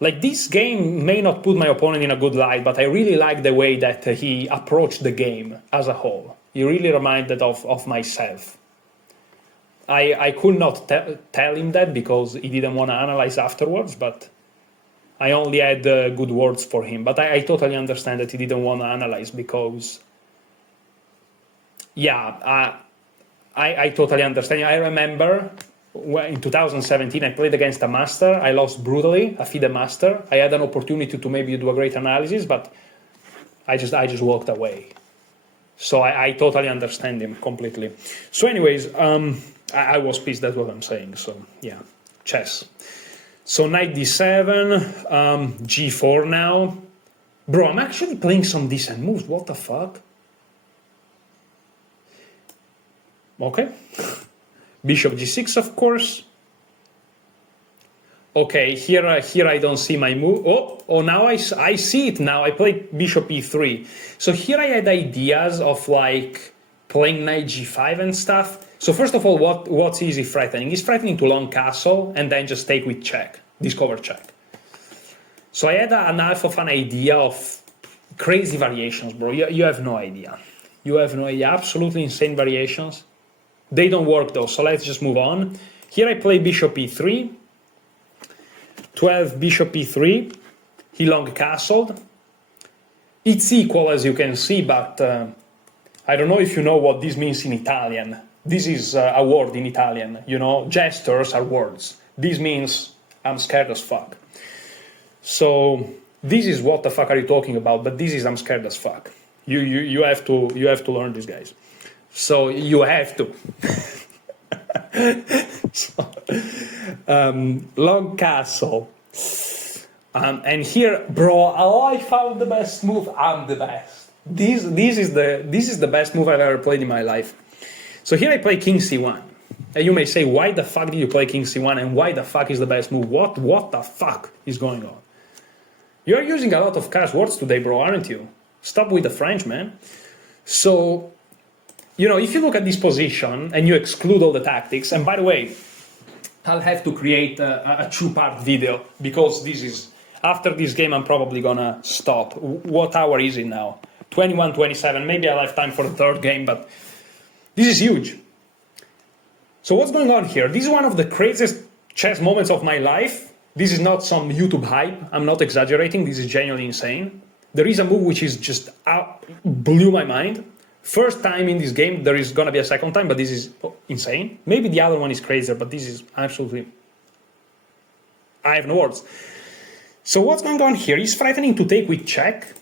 like, this game may not put my opponent in a good light, but I really like the way that he approached the game as a whole. He really reminded of myself. I could not tell him that because he didn't want to analyze afterwards, but I only had good words for him. But I totally understand that he didn't want to analyze because, yeah, I totally understand. I remember in 2017 I played against a master. I lost brutally, a FIDE master. I had an opportunity to maybe do a great analysis, but I just walked away. So I totally understand him completely. So anyways, I was pissed, that's what I'm saying. So yeah, chess. So knight d7, g4 now. Bro, I'm actually playing some decent moves. What the fuck? Okay. Bishop g6, of course. Okay, here I don't see my move. Oh, now I see it now. I played bishop e3. So here I had ideas of like playing knight g5 and stuff. So first of all, what's easy threatening? He's threatening to long castle and then just take with check, discover check. So I had enough of an idea of crazy variations, bro. You have no idea. You have no idea. Absolutely insane variations. They don't work though, so let's just move on. Here I play bishop e3. 12 bishop e3. He long castled. It's equal, as you can see, but I don't know if you know what this means in Italian. This is a word in Italian, you know, gestures are words. This means I'm scared as fuck. So this is what the fuck are you talking about, but this is I'm scared as fuck. You have to learn this, guys. So you have to. So, long castle. And here, bro, I found the best move. I'm the best. This is the best move I've ever played in my life. So here I play king c1. And you may say, why the fuck did you play king c1 and why the fuck is the best move? What the fuck is going on? You're using a lot of curse words today, bro, aren't you? Stop with the French, man. So, you know, if you look at this position and you exclude all the tactics, and by the way, I'll have to create a two-part video because this is, after this game, I'm probably gonna stop. What hour is it now? 21:27. Maybe I'll have time for the third game, but this is huge. So what's going on here? This is one of the craziest chess moments of my life. This is not some YouTube hype. I'm not exaggerating. This is genuinely insane. There is a move which is just blew my mind. First time in this game, there is gonna be a second time, but this is insane. Maybe the other one is crazier, but this is absolutely, I have no words. So what's going on here? He's threatening to take with check.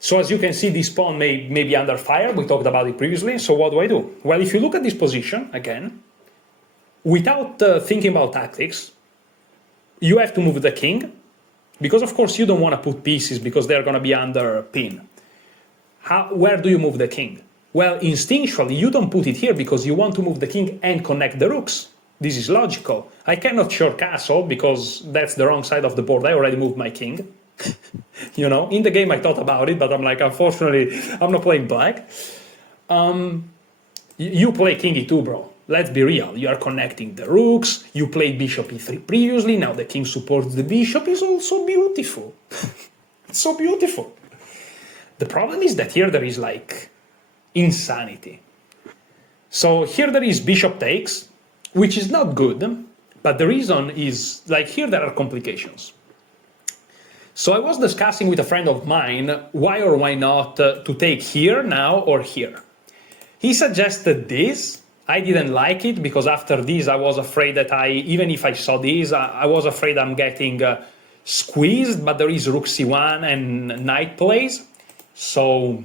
So as you can see, this pawn may be under fire. We talked about it previously. So what do? Well, if you look at this position, again, without thinking about tactics, you have to move the king, because of course you don't want to put pieces because they're going to be under pin. Where do you move the king? Well, instinctually, you don't put it here because you want to move the king and connect the rooks. This is logical. I cannot short castle because that's the wrong side of the board. I already moved my king. You know, in the game I thought about it, but I'm like, unfortunately, I'm not playing black. You play king e2, bro. Let's be real. You are connecting the rooks. You played bishop e3 previously. Now the king supports the bishop. It's also beautiful. It's so beautiful. The problem is that here there is like insanity. So here there is bishop takes, which is not good, but the reason is like here there are complications. So I was discussing with a friend of mine why or why not to take here now or here. He suggested this. I didn't like it because after this I was afraid that even if I saw this, I was afraid I'm getting squeezed, but there is rook c1 and knight plays. So,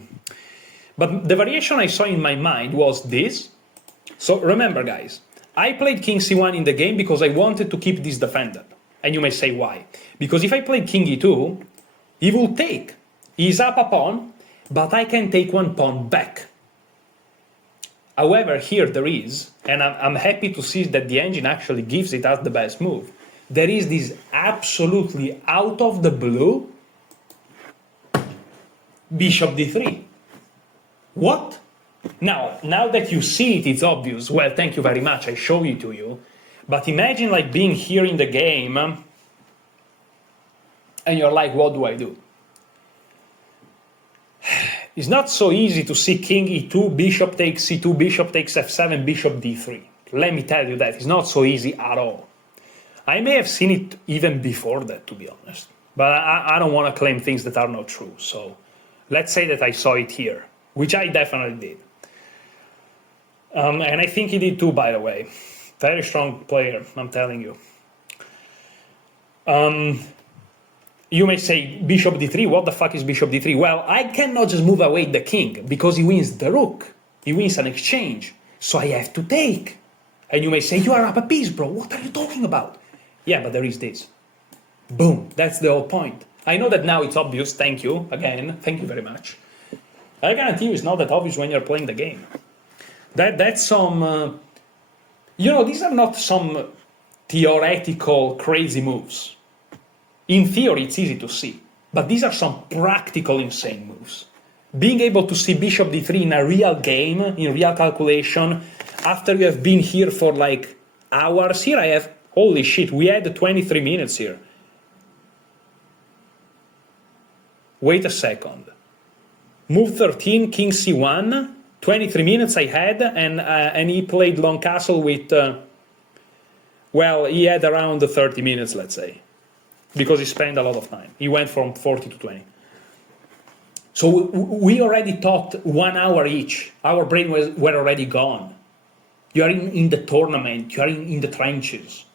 but the variation I saw in my mind was this. So remember, guys, I played king c1 in the game because I wanted to keep this defended. And you may say why? Because if I play king e2, he will take. He's up a pawn, but I can take one pawn back. However, here there is, and I'm happy to see that the engine actually gives it as the best move. there is this absolutely out of the blue bishop d3. What? Now that you see it, it's obvious. Well, thank you very much, I show it to you. But imagine like being here in the game and you're like, what do I do? It's not so easy to see king e2, bishop takes c2, bishop takes f7, bishop d3. Let me tell you that, it's not so easy at all. I may have seen it even before that, to be honest. But I don't want to claim things that are not true. So let's say that I saw it here, which I definitely did. And I think he did too, by the way. Very strong player, I'm telling you. You may say, bishop d3, what the fuck is bishop d3? Well, I cannot just move away the king, because he wins the rook. He wins an exchange. So I have to take. And you may say, you are up a piece, bro. What are you talking about? Yeah, but there is this. Boom. That's the whole point. I know that now it's obvious. Thank you. Again, thank you very much. I guarantee you it's not that obvious when you're playing the game. That's some... these are not some theoretical crazy moves. In theory, it's easy to see. But these are some practical insane moves. Being able to see bishop d3 in a real game, in real calculation, after you have been here for like hours. Here I have, holy shit, we had 23 minutes here. Wait a second. Move 13, king c1, 23 minutes I had, and he played long castle with, he had around 30 minutes, let's say. Because he spent a lot of time. He went from 40 to 20. So we already talked 1 hour each. Our brain were already gone. You are in the tournament. You are in the trenches.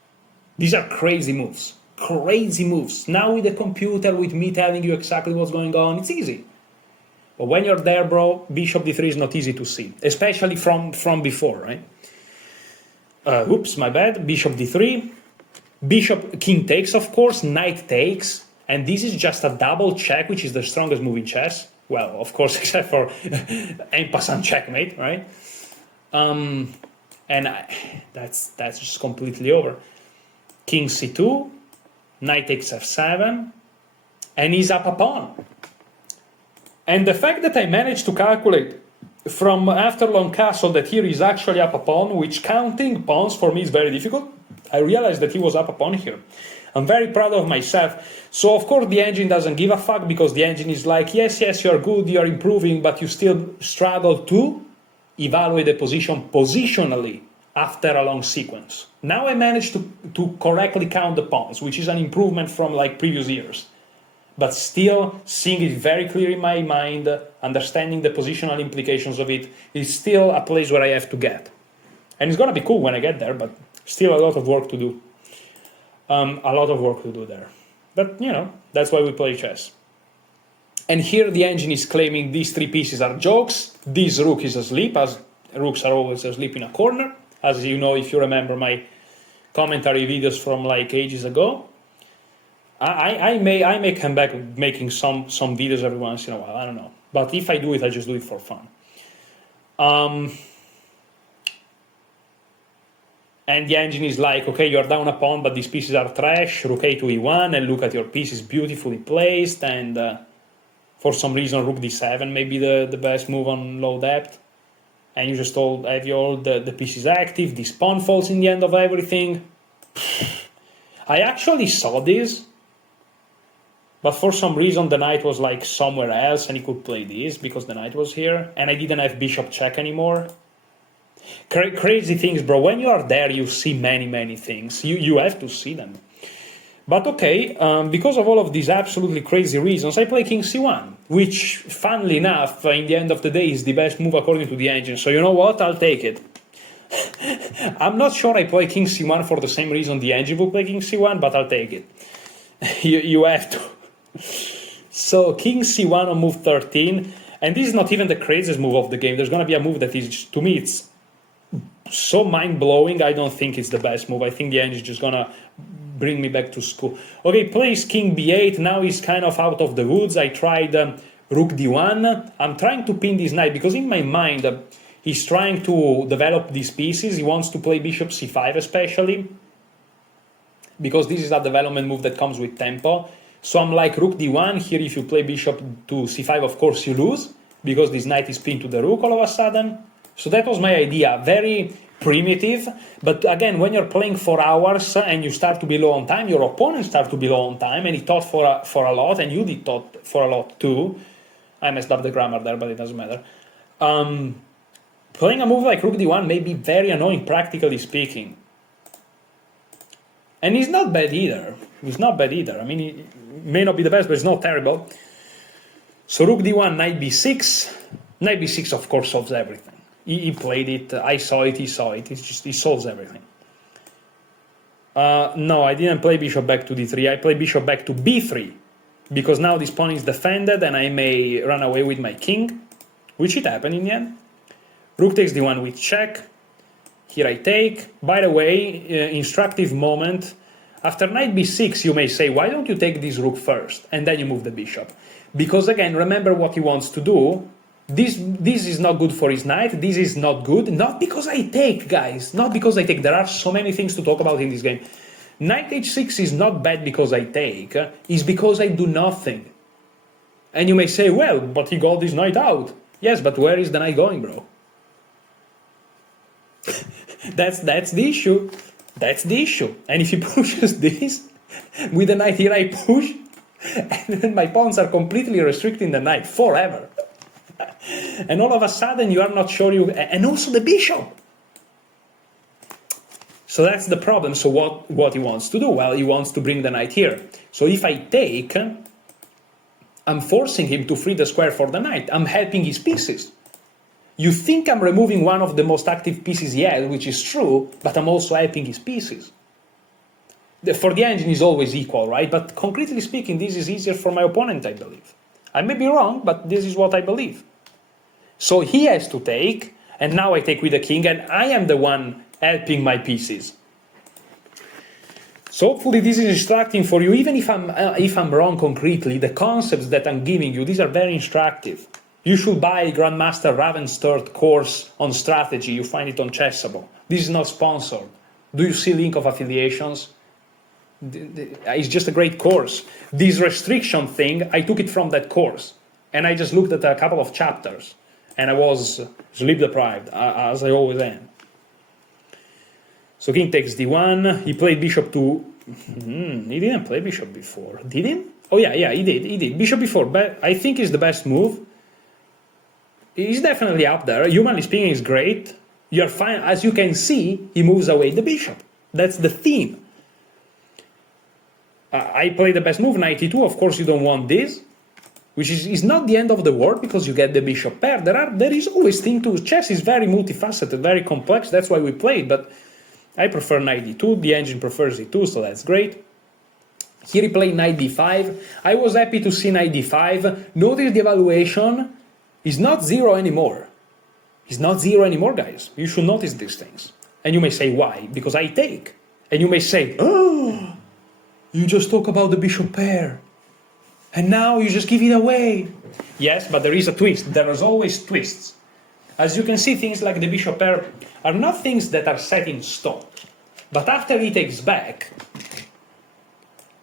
These are crazy moves. Crazy moves. Now with the computer, with me telling you exactly what's going on, it's easy. But when you're there, bro, bishop d3 is not easy to see. Especially from before, right? Oops, my bad. Bishop d3. Bishop, king takes, of course. Knight takes. And this is just a double check, which is the strongest move in chess. Well, of course, except for en passant checkmate, right? That's just completely over. King c2, knight takes f7, and he's up a pawn. And the fact that I managed to calculate from after long castle that here he's actually up a pawn, which counting pawns for me is very difficult. I realized that he was up a pawn here. I'm very proud of myself. So of course the engine doesn't give a fuck, because the engine is like, yes, you're good, you're improving, but you still struggle to evaluate the position positionally after a long sequence. Now I managed to correctly count the pawns, which is an improvement from like previous years. But still seeing it very clear in my mind, understanding the positional implications of it, is still a place where I have to get. And it's gonna be cool when I get there, but still a lot of work to do. A lot of work to do there. But, that's why we play chess. And here the engine is claiming these 3 pieces are jokes. This rook is asleep, as rooks are always asleep in a corner. As you know, if you remember my commentary videos from like ages ago. I may come back making some videos every once in a while, I don't know. But if I do it, I just do it for fun. And the engine is like, okay, you're down a pawn, but these pieces are trash, rook a to e1, and look at your pieces beautifully placed, and for some reason rook d7 may be the best move on low depth. And you just have all the pieces active, this pawn falls in the end of everything. I actually saw this, but for some reason the knight was like somewhere else, and he could play this because the knight was here, and I didn't have bishop check anymore. Crazy things, bro. When you are there, you see many things. You have to see them. But okay, because of all of these absolutely crazy reasons, I play king c1, which, funnily enough, in the end of the day, is the best move according to the engine. So you know what? I'll take it. I'm not sure I play king c1 for the same reason the engine will play king c1, but I'll take it. you have to. So king c1 on move 13, and this is not even the craziest move of the game. There's going to be a move that is, to me, it's so mind-blowing. I don't think it's the best move. I think the engine is just going to bring me back to school. Okay, plays king b8. Now he's kind of out of the woods. I tried rook d1. I'm trying to pin this knight because in my mind he's trying to develop these pieces. He wants to play bishop c5 especially. because this is a development move that comes with tempo. So I'm like rook d1, here if you play bishop to c5, of course you lose, because this knight is pinned to the rook all of a sudden. So that was my idea, very primitive, but again, when you're playing for hours and you start to be low on time, your opponent starts to be low on time, and he thought for a lot, and you did thought for a lot too. I messed up the grammar there, but it doesn't matter. Playing a move like rook d1 may be very annoying, practically speaking. And it's not bad either. It's not bad either. I mean, it may not be the best, but it's not terrible. So rook d1, knight b6. Knight b6, of course, solves everything. He played it, I saw it, he saw it. It's just, he solves everything. No, I didn't play bishop back to d3. I played bishop back to b3. Because now this pawn is defended and I may run away with my king. Which it happened in the end. Rook takes d1 with check. Here I take. By the way, instructive moment. After knight b6, you may say, why don't you take this rook first? And then you move the bishop. Because again, remember what he wants to do. This is not good for his knight. This is not good. Not because I take, guys. Not because I take. There are so many things to talk about in this game. Knight h6 is not bad because I take. It's because I do nothing. And you may say, well, but he got this knight out. Yes, but where is the knight going, bro? That's the issue. That's the issue. And if he pushes this, with the knight here I push, and then my pawns are completely restricting the knight forever. And all of a sudden you are not sure you... And also the bishop. So that's the problem. So what he wants to do? Well, he wants to bring the knight here. So if I take, I'm forcing him to free the square for the knight. I'm helping his pieces. You think I'm removing one of the most active pieces yet, which is true, but I'm also helping his pieces. For the engine is always equal, right? But concretely speaking, this is easier for my opponent, I believe. I may be wrong, but this is what I believe. So he has to take, and now I take with the king, and I am the one helping my pieces. So hopefully this is instructing for you, even if I'm wrong concretely, the concepts that I'm giving you, these are very instructive. You should buy Grandmaster Raven's third course on strategy. You find it on Chessable. This is not sponsored. Do you see link of affiliations? It's just a great course. This restriction thing, I took it from that course. And I just looked at a couple of chapters. And I was sleep deprived, as I always am. So king takes d1. He played bishop to... he didn't play bishop before. Did he? Oh yeah, he did. Bishop before, but I think is the best move. He's definitely up there. Humanly speaking, is great. You're fine. As you can see, he moves away the bishop. That's the theme. I play the best move, knight e2. Of course, you don't want this, which is not the end of the world because you get the bishop pair. There is always thing to... Chess is very multifaceted, very complex. That's why we play it, but I prefer knight d2. The engine prefers e2, so that's great. Here he played knight d5. I was happy to see knight d5. Notice the evaluation is not 0 anymore. It's not 0 anymore, guys. You should notice these things. And you may say, why? Because I take. And you may say, oh, you just talk about the bishop pair. And now you just give it away. Yes, but there is a twist. There is always twists. As you can see, things like the bishop pair are not things that are set in stone. But after he takes back,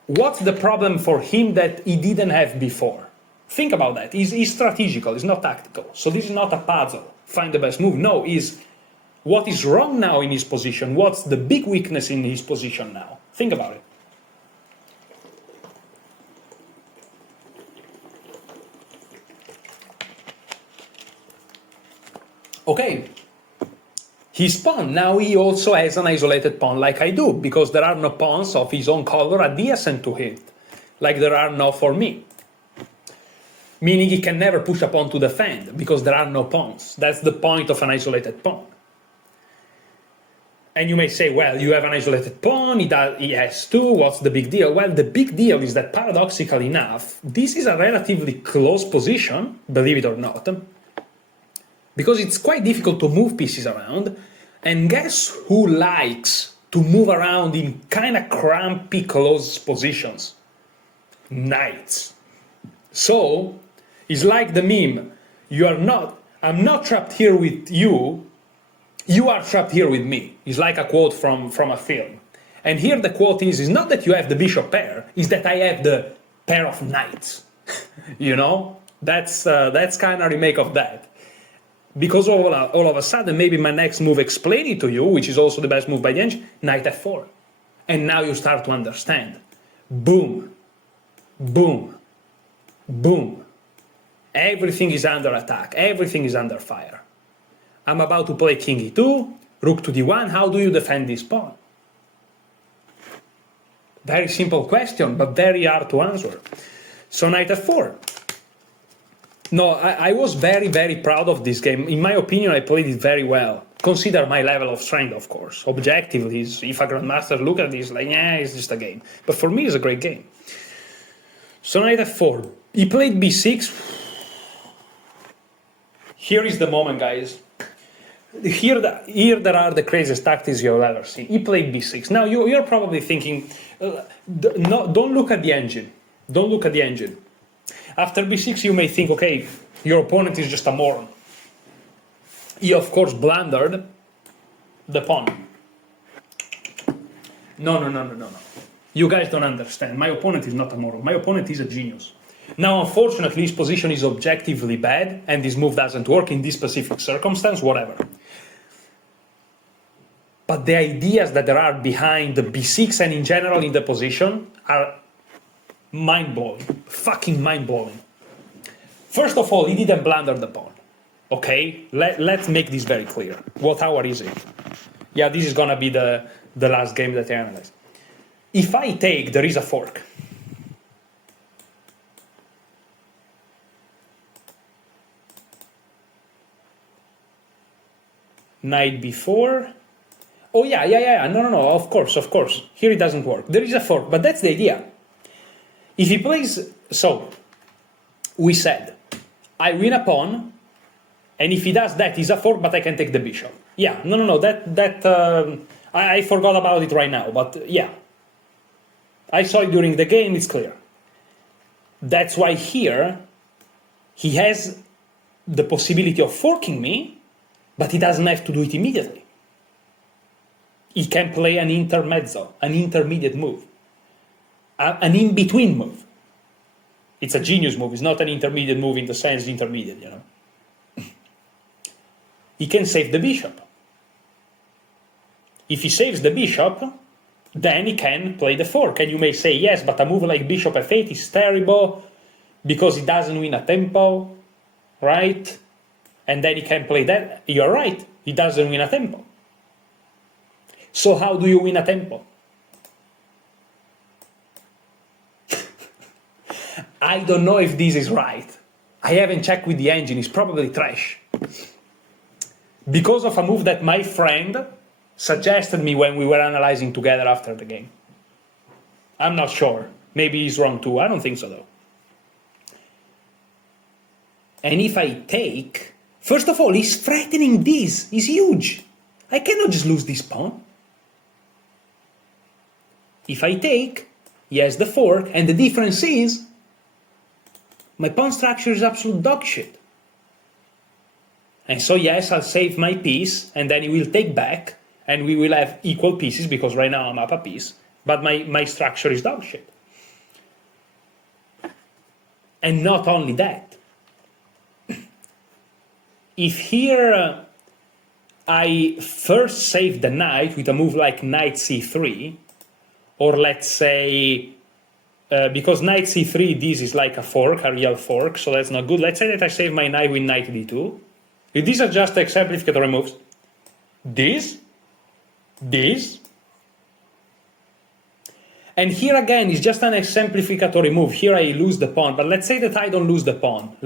what's the problem for him that he didn't have before? Think about that. He's strategical, he's not tactical. So this is not a puzzle. Find the best move. No, is what is wrong now in his position? What's the big weakness in his position now? Think about it. Okay, his pawn, now he also has an isolated pawn like I do, because there are no pawns of his own color adjacent to him, like there are no for me. Meaning he can never push a pawn to defend, because there are no pawns. That's the point of an isolated pawn. And you may say, well, you have an isolated pawn, he has two, what's the big deal? Well, the big deal is that paradoxically enough, this is a relatively close position, believe it or not, because it's quite difficult to move pieces around, and guess who likes to move around in kind of crampy close positions? Knights. So, it's like the meme, I'm not trapped here with you, you are trapped here with me. It's like a quote from a film. And here the quote is not that you have the bishop pair, is that I have the pair of knights. You know, that's kind of remake of that. Because all of a sudden, maybe my next move explain it to you, which is also the best move by the engine, knight f4. And now you start to understand. Boom, boom, boom. Everything is under attack. Everything is under fire. I'm about to play king e2, rook to d1. How do you defend this pawn? Very simple question, but very hard to answer. So knight f4. No, I was very, very proud of this game. In my opinion, I played it very well. Consider my level of strength, of course. Objectively, if a grandmaster look at this, like, yeah, it's just a game. But for me, it's a great game. So knight f4. He played b6. Here is the moment, guys. Here there are the craziest tactics you've ever seen. He played b6. Now, you're probably thinking, no, don't look at the engine. Don't look at the engine. After b6, you may think, okay, your opponent is just a moron. He, of course, blundered the pawn. No. You guys don't understand. My opponent is not a moron. My opponent is a genius. Now, unfortunately, his position is objectively bad, and this move doesn't work in this specific circumstance, whatever. But the ideas that there are behind the b6 and in general in the position are mind-blowing. Fucking mind-blowing. First of all, he didn't blunder the pawn. Okay? Let's make this very clear. What hour is it? Yeah, this is gonna be the last game that I analyze. If I take, there is a fork. Knight b4. Oh, yeah. No. Of course. Here it doesn't work. There is a fork, but that's the idea. If he plays... So, we said, I win a pawn, and if he does that, he's a fork, but I can take the bishop. Yeah, no. I forgot about it right now, but yeah. I saw it during the game, it's clear. That's why here, he has the possibility of forking me, but he doesn't have to do it immediately. He can play an intermezzo, an intermediate move, an in-between move. It's a genius move. It's not an intermediate move in the sense intermediate, you know. He can save the bishop. If he saves the bishop, then he can play the fork. And you may say, yes, but a move like bishop f8 is terrible because he doesn't win a tempo, right? And then he can play that. You're right, he doesn't win a tempo. So how do you win a tempo? I don't know if this is right. I haven't checked with the engine, it's probably trash. Because of a move that my friend suggested me when we were analyzing together after the game. I'm not sure. Maybe he's wrong too. I don't think so though. And if I take... First of all, he's threatening this. He's huge. I cannot just lose this pawn. If I take, he has the fork, and the difference is my pawn structure is absolute dog shit. And so yes, I'll save my piece, and then he will take back, and we will have equal pieces, because right now I'm up a piece, but my structure is dog shit. And not only that, if here I first save the knight with a move like knight c3, or let's say, because knight c3, this is like a fork, a real fork, so that's not good. Let's say that I save my knight with knight d2. If these are just exemplificatory moves, this, and here again is just an exemplificatory move. Here I lose the pawn, but let's say that I don't lose the pawn.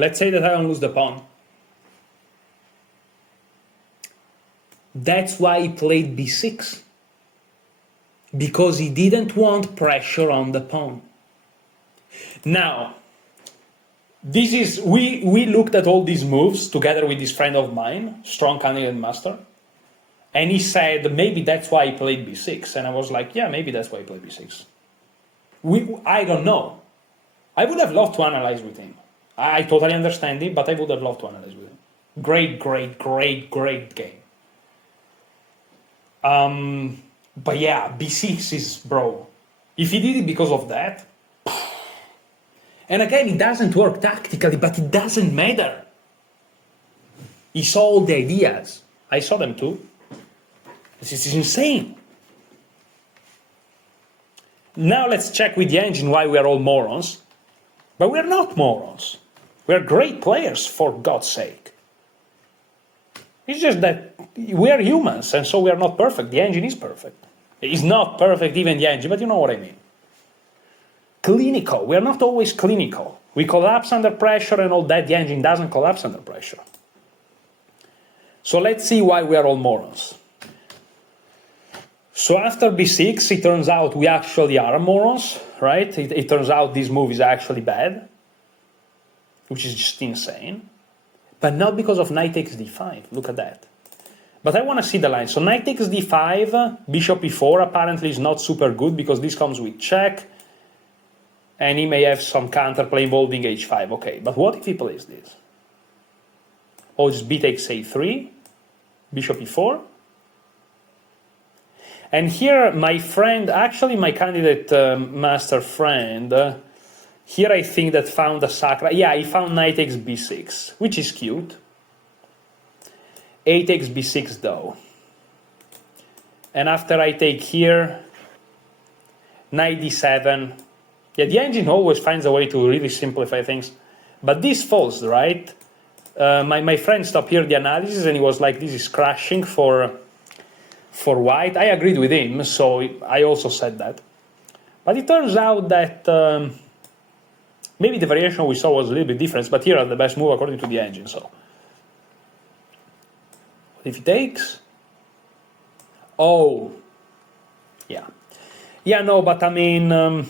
That's why he played b6. Because he didn't want pressure on the pawn. Now, this is we looked at all these moves together with this friend of mine, strong candidate master, and he said maybe that's why he played b6. And I was like, yeah, maybe that's why he played b6. I don't know. I would have loved to analyze with him. I totally understand it, but I would have loved to analyze with him. Great game. But yeah, b6 is, bro. If he did it because of that, and again, it doesn't work tactically, but it doesn't matter. He saw all the ideas. I saw them too. This is insane. Now let's check with the engine why we are all morons. But we're not morons. We're great players, for God's sake. It's just that we are humans, and so we are not perfect. The engine is perfect. It's not perfect, even the engine, but you know what I mean. Clinical. We are not always clinical. We collapse under pressure and all that. The engine doesn't collapse under pressure. So let's see why we are all morons. So after b6, it turns out we actually are morons, right? It turns out this move is actually bad, which is just insane. But not because of knight takes d5. Look at that. But I want to see the line. So knight takes d5, bishop e4 apparently is not super good because this comes with check. And he may have some counterplay involving h5. Okay, but what if he plays this? Oh, just b takes a3, bishop e4. And here my friend, actually my candidate master friend, here I think that found a sacra. Yeah, he found knight takes b6, which is cute. A takes b6 though. And after I take here, knight d7. Yeah, the engine always finds a way to really simplify things. But this falls, right? My friend stopped here the analysis and he was like, this is crashing for white. I agreed with him, so I also said that. But it turns out that maybe the variation we saw was a little bit different, but here are the best move according to the engine. So what if he takes? Oh, yeah. Yeah, no, but I mean,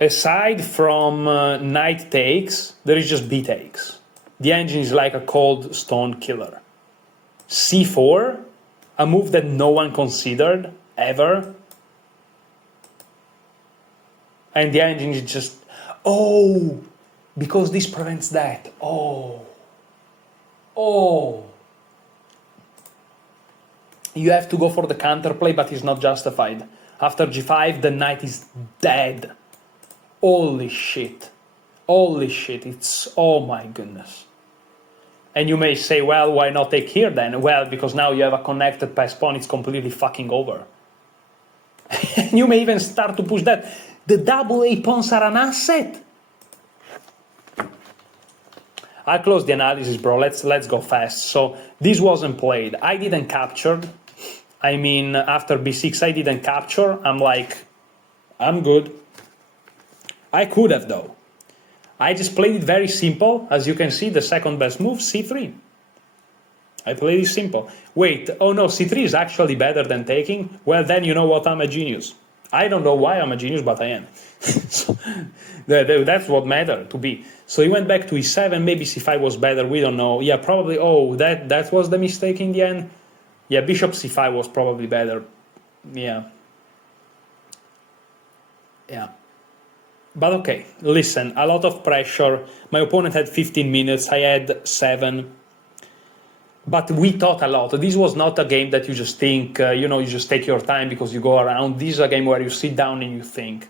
aside from knight takes, there is just b takes. The engine is like a cold stone killer. c4, a move that no one considered ever. And the engine is just, oh, because this prevents that. Oh. You have to go for the counterplay, but it's not justified. After g5, the knight is dead. Holy shit. Holy shit. It's, oh my goodness. And you may say, well, why not take here then? Well, because now you have a connected pass pawn, it's completely fucking over. And you may even start to push that. The double A pawns are an asset. I'll close the analysis, bro. Let's go fast. So this wasn't played. I didn't capture. I mean, after b6, I didn't capture. I'm like, I'm good. I could have, though. I just played it very simple. As you can see, the second best move, c3. I played it simple. Wait, oh no, c3 is actually better than taking? Well, then you know what, I'm a genius. I don't know why I'm a genius, but I am. So, that's what mattered to be. So he went back to e7, maybe c5 was better, we don't know. Yeah, probably, oh, that was the mistake in the end? Yeah, bishop c5 was probably better. Yeah. Yeah. But okay, listen, a lot of pressure. My opponent had 15 minutes, I had 7. But we thought a lot. This was not a game that you just think, you just take your time because you go around. This is a game where you sit down and you think.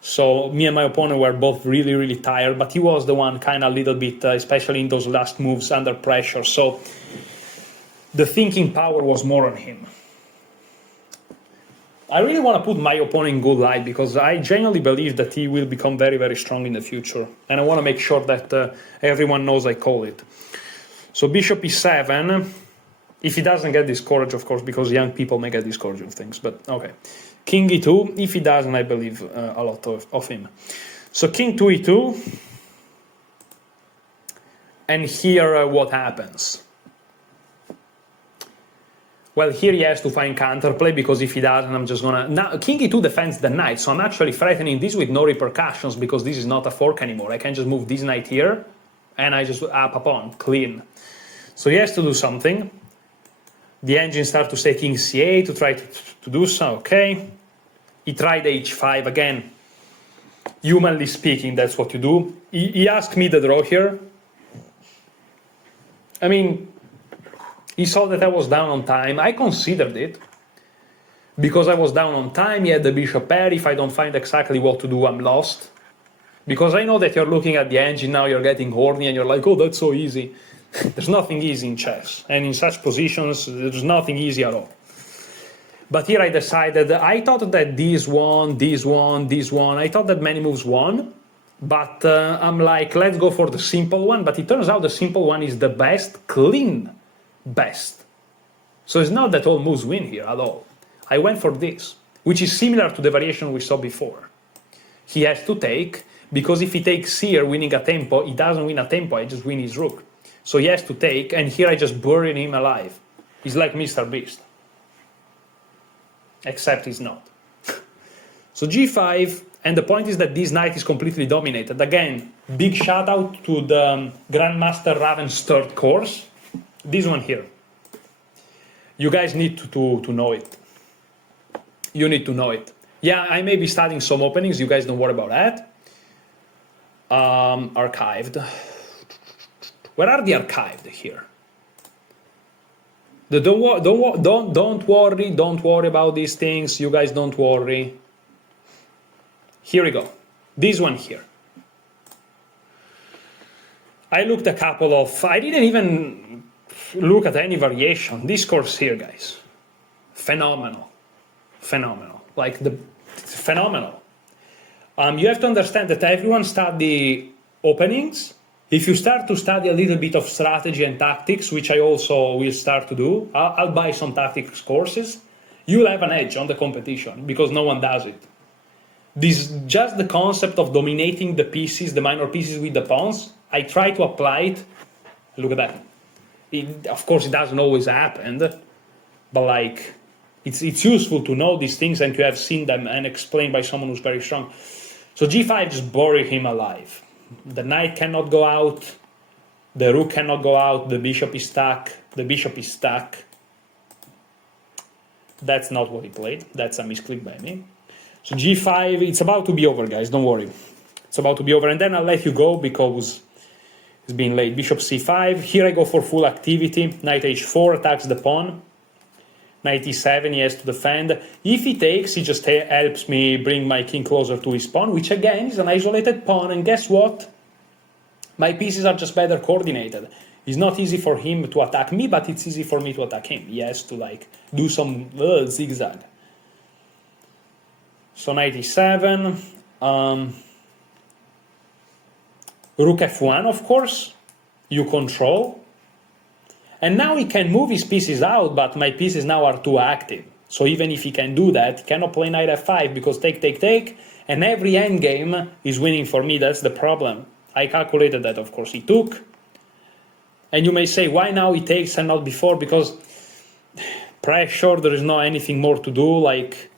So me and my opponent were both really, really tired, but he was the one kind of a little bit, especially in those last moves, under pressure. So the thinking power was more on him. I really want to put my opponent in good light because I genuinely believe that he will become very, very strong in the future. And I want to make sure that everyone knows I call it. So bishop e7, if he doesn't get discouraged, of course, because young people may get discouraged of things, but okay. King e2, if he doesn't, I believe a lot of him. So king to e2, and here what happens? Well, here he has to find counterplay, because if he doesn't, I'm just gonna... Now, king e2 defends the knight, so I'm actually threatening this with no repercussions, because this is not a fork anymore. I can just move this knight here, and I just up a pawn, clean. So he has to do something. The engine starts to say king c8 to try to do so, okay. He tried h5, again, humanly speaking, that's what you do. He asked me the draw here. I mean, he saw that I was down on time. I considered it. Because I was down on time, he had the bishop pair. If I don't find exactly what to do, I'm lost. Because I know that you're looking at the engine now, you're getting horny, and you're like, oh, that's so easy. There's nothing easy in chess. And in such positions, there's nothing easy at all. But here I decided, I thought that this one, I thought that many moves won. But I'm like, let's go for the simple one. But it turns out the simple one is the best, clean best. So it's not that all moves win here at all. I went for this, which is similar to the variation we saw before. He has to take, because if he takes here, winning a tempo, he doesn't win a tempo, I just win his rook. So he has to take, and here I just buried him alive. He's like Mr. Beast. Except he's not. So g5, and the point is that this knight is completely dominated. Again, big shout out to the Grandmaster Raven's third course. This one here. You guys need to know it. You need to know it. Yeah, I may be studying some openings. You guys don't worry about that. Archived. Where are the archived here? Don't worry about these things. You guys don't worry. Here we go. This one here. I looked a couple of. I didn't even look at any variation. This course here, guys. Phenomenal. Phenomenal. Like phenomenal. You have to understand that everyone study openings. If you start to study a little bit of strategy and tactics, which I also will start to do, I'll buy some tactics courses, you'll have an edge on the competition because no one does it. This just the concept of dominating the pieces, the minor pieces with the pawns. I try to apply it. Look at that. Of course, it doesn't always happen, but like it's useful to know these things and to have seen them and explained by someone who's very strong. So g5 just buried him alive. The knight cannot go out, the rook cannot go out, the bishop is stuck, the bishop is stuck. That's not what he played, that's a misclick by me. So g5, it's about to be over, guys, don't worry. It's about to be over, and then I'll let you go because it's been late. Bishop c5, here I go for full activity, knight h4 attacks the pawn. Knight e7, he has to defend. If he takes, he just helps me bring my king closer to his pawn, which again is an isolated pawn, and guess what? My pieces are just better coordinated. It's not easy for him to attack me, but it's easy for me to attack him. He has to like do some zigzag. So knight e7, rook f1, of course, you control. And now he can move his pieces out, but my pieces now are too active. So even if he can do that, he cannot play knight f5 because take, and every endgame is winning for me. That's the problem. I calculated that, of course. He took. And you may say, why now he takes and not before? Because pressure, there is not anything more to do. Like,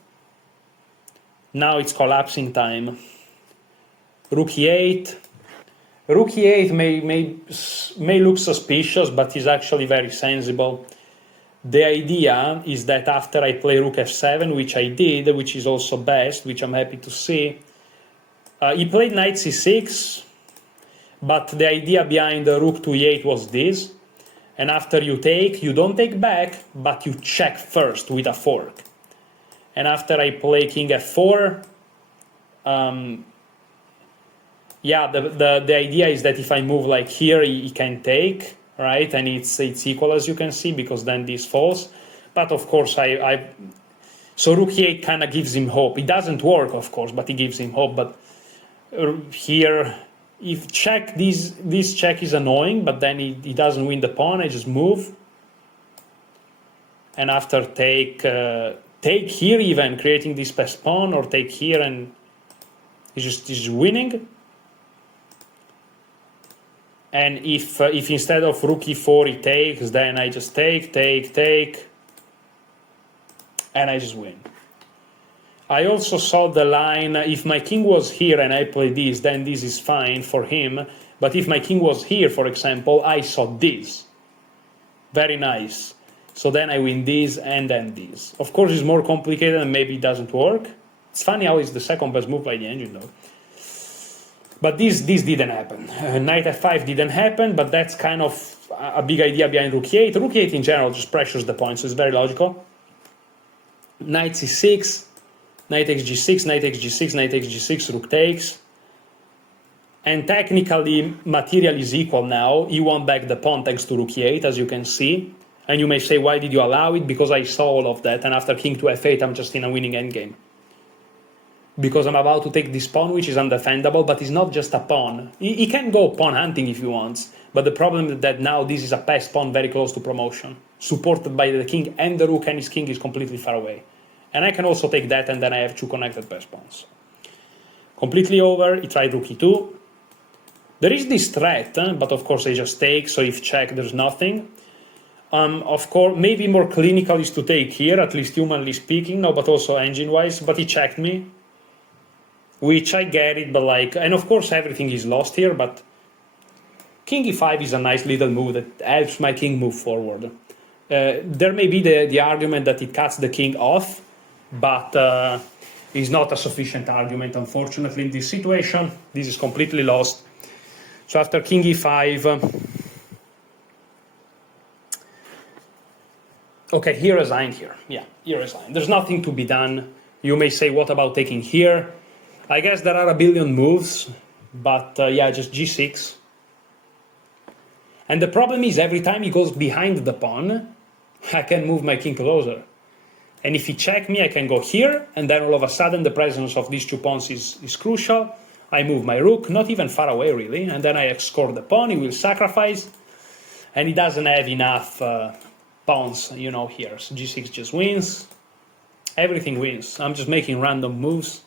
now it's collapsing time. Rook e8. Rook e8 may look suspicious, but is actually very sensible. The idea is that after I play rook f7, which I did, which is also best, which I'm happy to see, he played knight c6, but the idea behind the rook to e8 was this. And after you take, you don't take back, but you check first with a fork. And after I play king f4, yeah, the idea is that if I move like here, he can take, right? And it's equal, as you can see, because then this falls. But of course, so rook e8 kind of gives him hope. It doesn't work, of course, but it gives him hope. But here, if check, this check is annoying, but then he doesn't win the pawn. I just move. And after take here even, creating this passed pawn, or take here and he's just winning. And if instead of rook e4 he takes, then I just take, and I just win. I also saw the line, if my king was here and I play this, then this is fine for him. But if my king was here, for example, I saw this. Very nice. So then I win this and then this. Of course, it's more complicated and maybe it doesn't work. It's funny how it's the second best move by the engine, though. But this didn't happen. Knight f5 didn't happen, but that's kind of a big idea behind rook e8. Rook e8 in general just pressures the point, so it's very logical. Knight c6, knight takes g6, knight takes g6, knight takes g6, rook takes. And technically, material is equal now. He won back the pawn thanks to rook e8, as you can see. And you may say, why did you allow it? Because I saw all of that, and after king to f8, I'm just in a winning endgame. Because I'm about to take this pawn, which is undefendable, but it's not just a pawn. He can go pawn hunting if he wants, but the problem is that now this is a passed pawn very close to promotion, supported by the king and the rook, and his king is completely far away. And I can also take that, and then I have two connected passed pawns. Completely over, he tried rook e2. There is this threat, but of course I just take, so if check, there's nothing. Of course, maybe more clinical is to take here, at least humanly speaking, no, but also engine-wise, but he checked me. Which I get it, but like, and of course everything is lost here, but king e5 is a nice little move that helps my king move forward. There may be the argument that it cuts the king off, but it's not a sufficient argument, unfortunately, in this situation. This is completely lost. So after king e5, okay, he resigned here. Yeah, he resigned. There's nothing to be done. You may say, what about taking here? I guess there are a billion moves, but yeah, just g6. And the problem is, every time he goes behind the pawn, I can move my king closer. And if he check me, I can go here, and then all of a sudden the presence of these two pawns is crucial. I move my rook, not even far away really, and then I score the pawn, he will sacrifice, and he doesn't have enough pawns, you know, here. So g6 just wins. Everything wins. I'm just making random moves.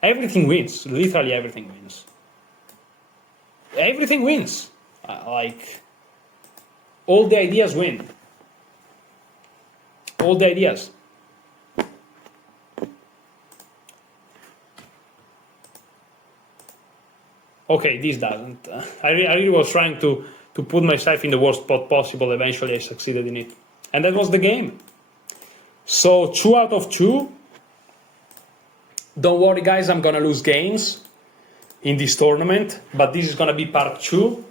Everything wins. Literally everything wins. Everything wins. Like, all the ideas win. All the ideas. Okay, this doesn't. I really was trying to put myself in the worst spot possible. Eventually I succeeded in it. And that was the game. So 2 out of 2. Don't worry guys, I'm gonna lose games in this tournament, but this is gonna be part 2.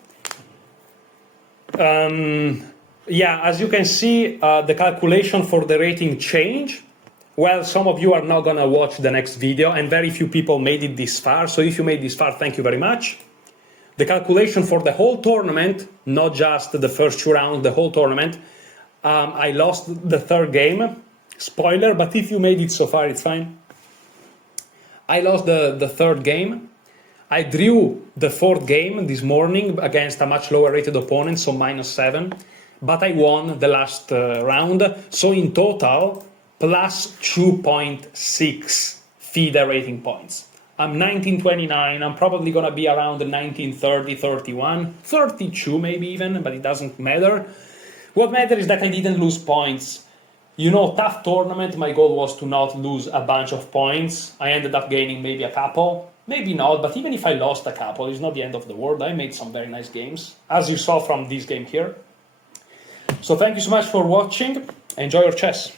Yeah, as you can see, the calculation for the rating changed. Well, some of you are not gonna watch the next video, and very few people made it this far, so if you made this far, thank you very much. The calculation for the whole tournament, not just the first 2 rounds, the whole tournament, I lost the 3rd game. Spoiler, but if you made it so far, it's fine. I lost the 3rd game. I drew the 4th game this morning against a much lower rated opponent, so -7. But I won the last round, so in total, plus 2.6 FIDE rating points. I'm 1929, I'm probably gonna be around 1930, 31, 32 maybe even, but it doesn't matter. What matters is that I didn't lose points. You know, tough tournament, my goal was to not lose a bunch of points. I ended up gaining maybe a couple, maybe not, but even if I lost a couple, it's not the end of the world. I made some very nice games, as you saw from this game here. So thank you so much for watching. Enjoy your chess.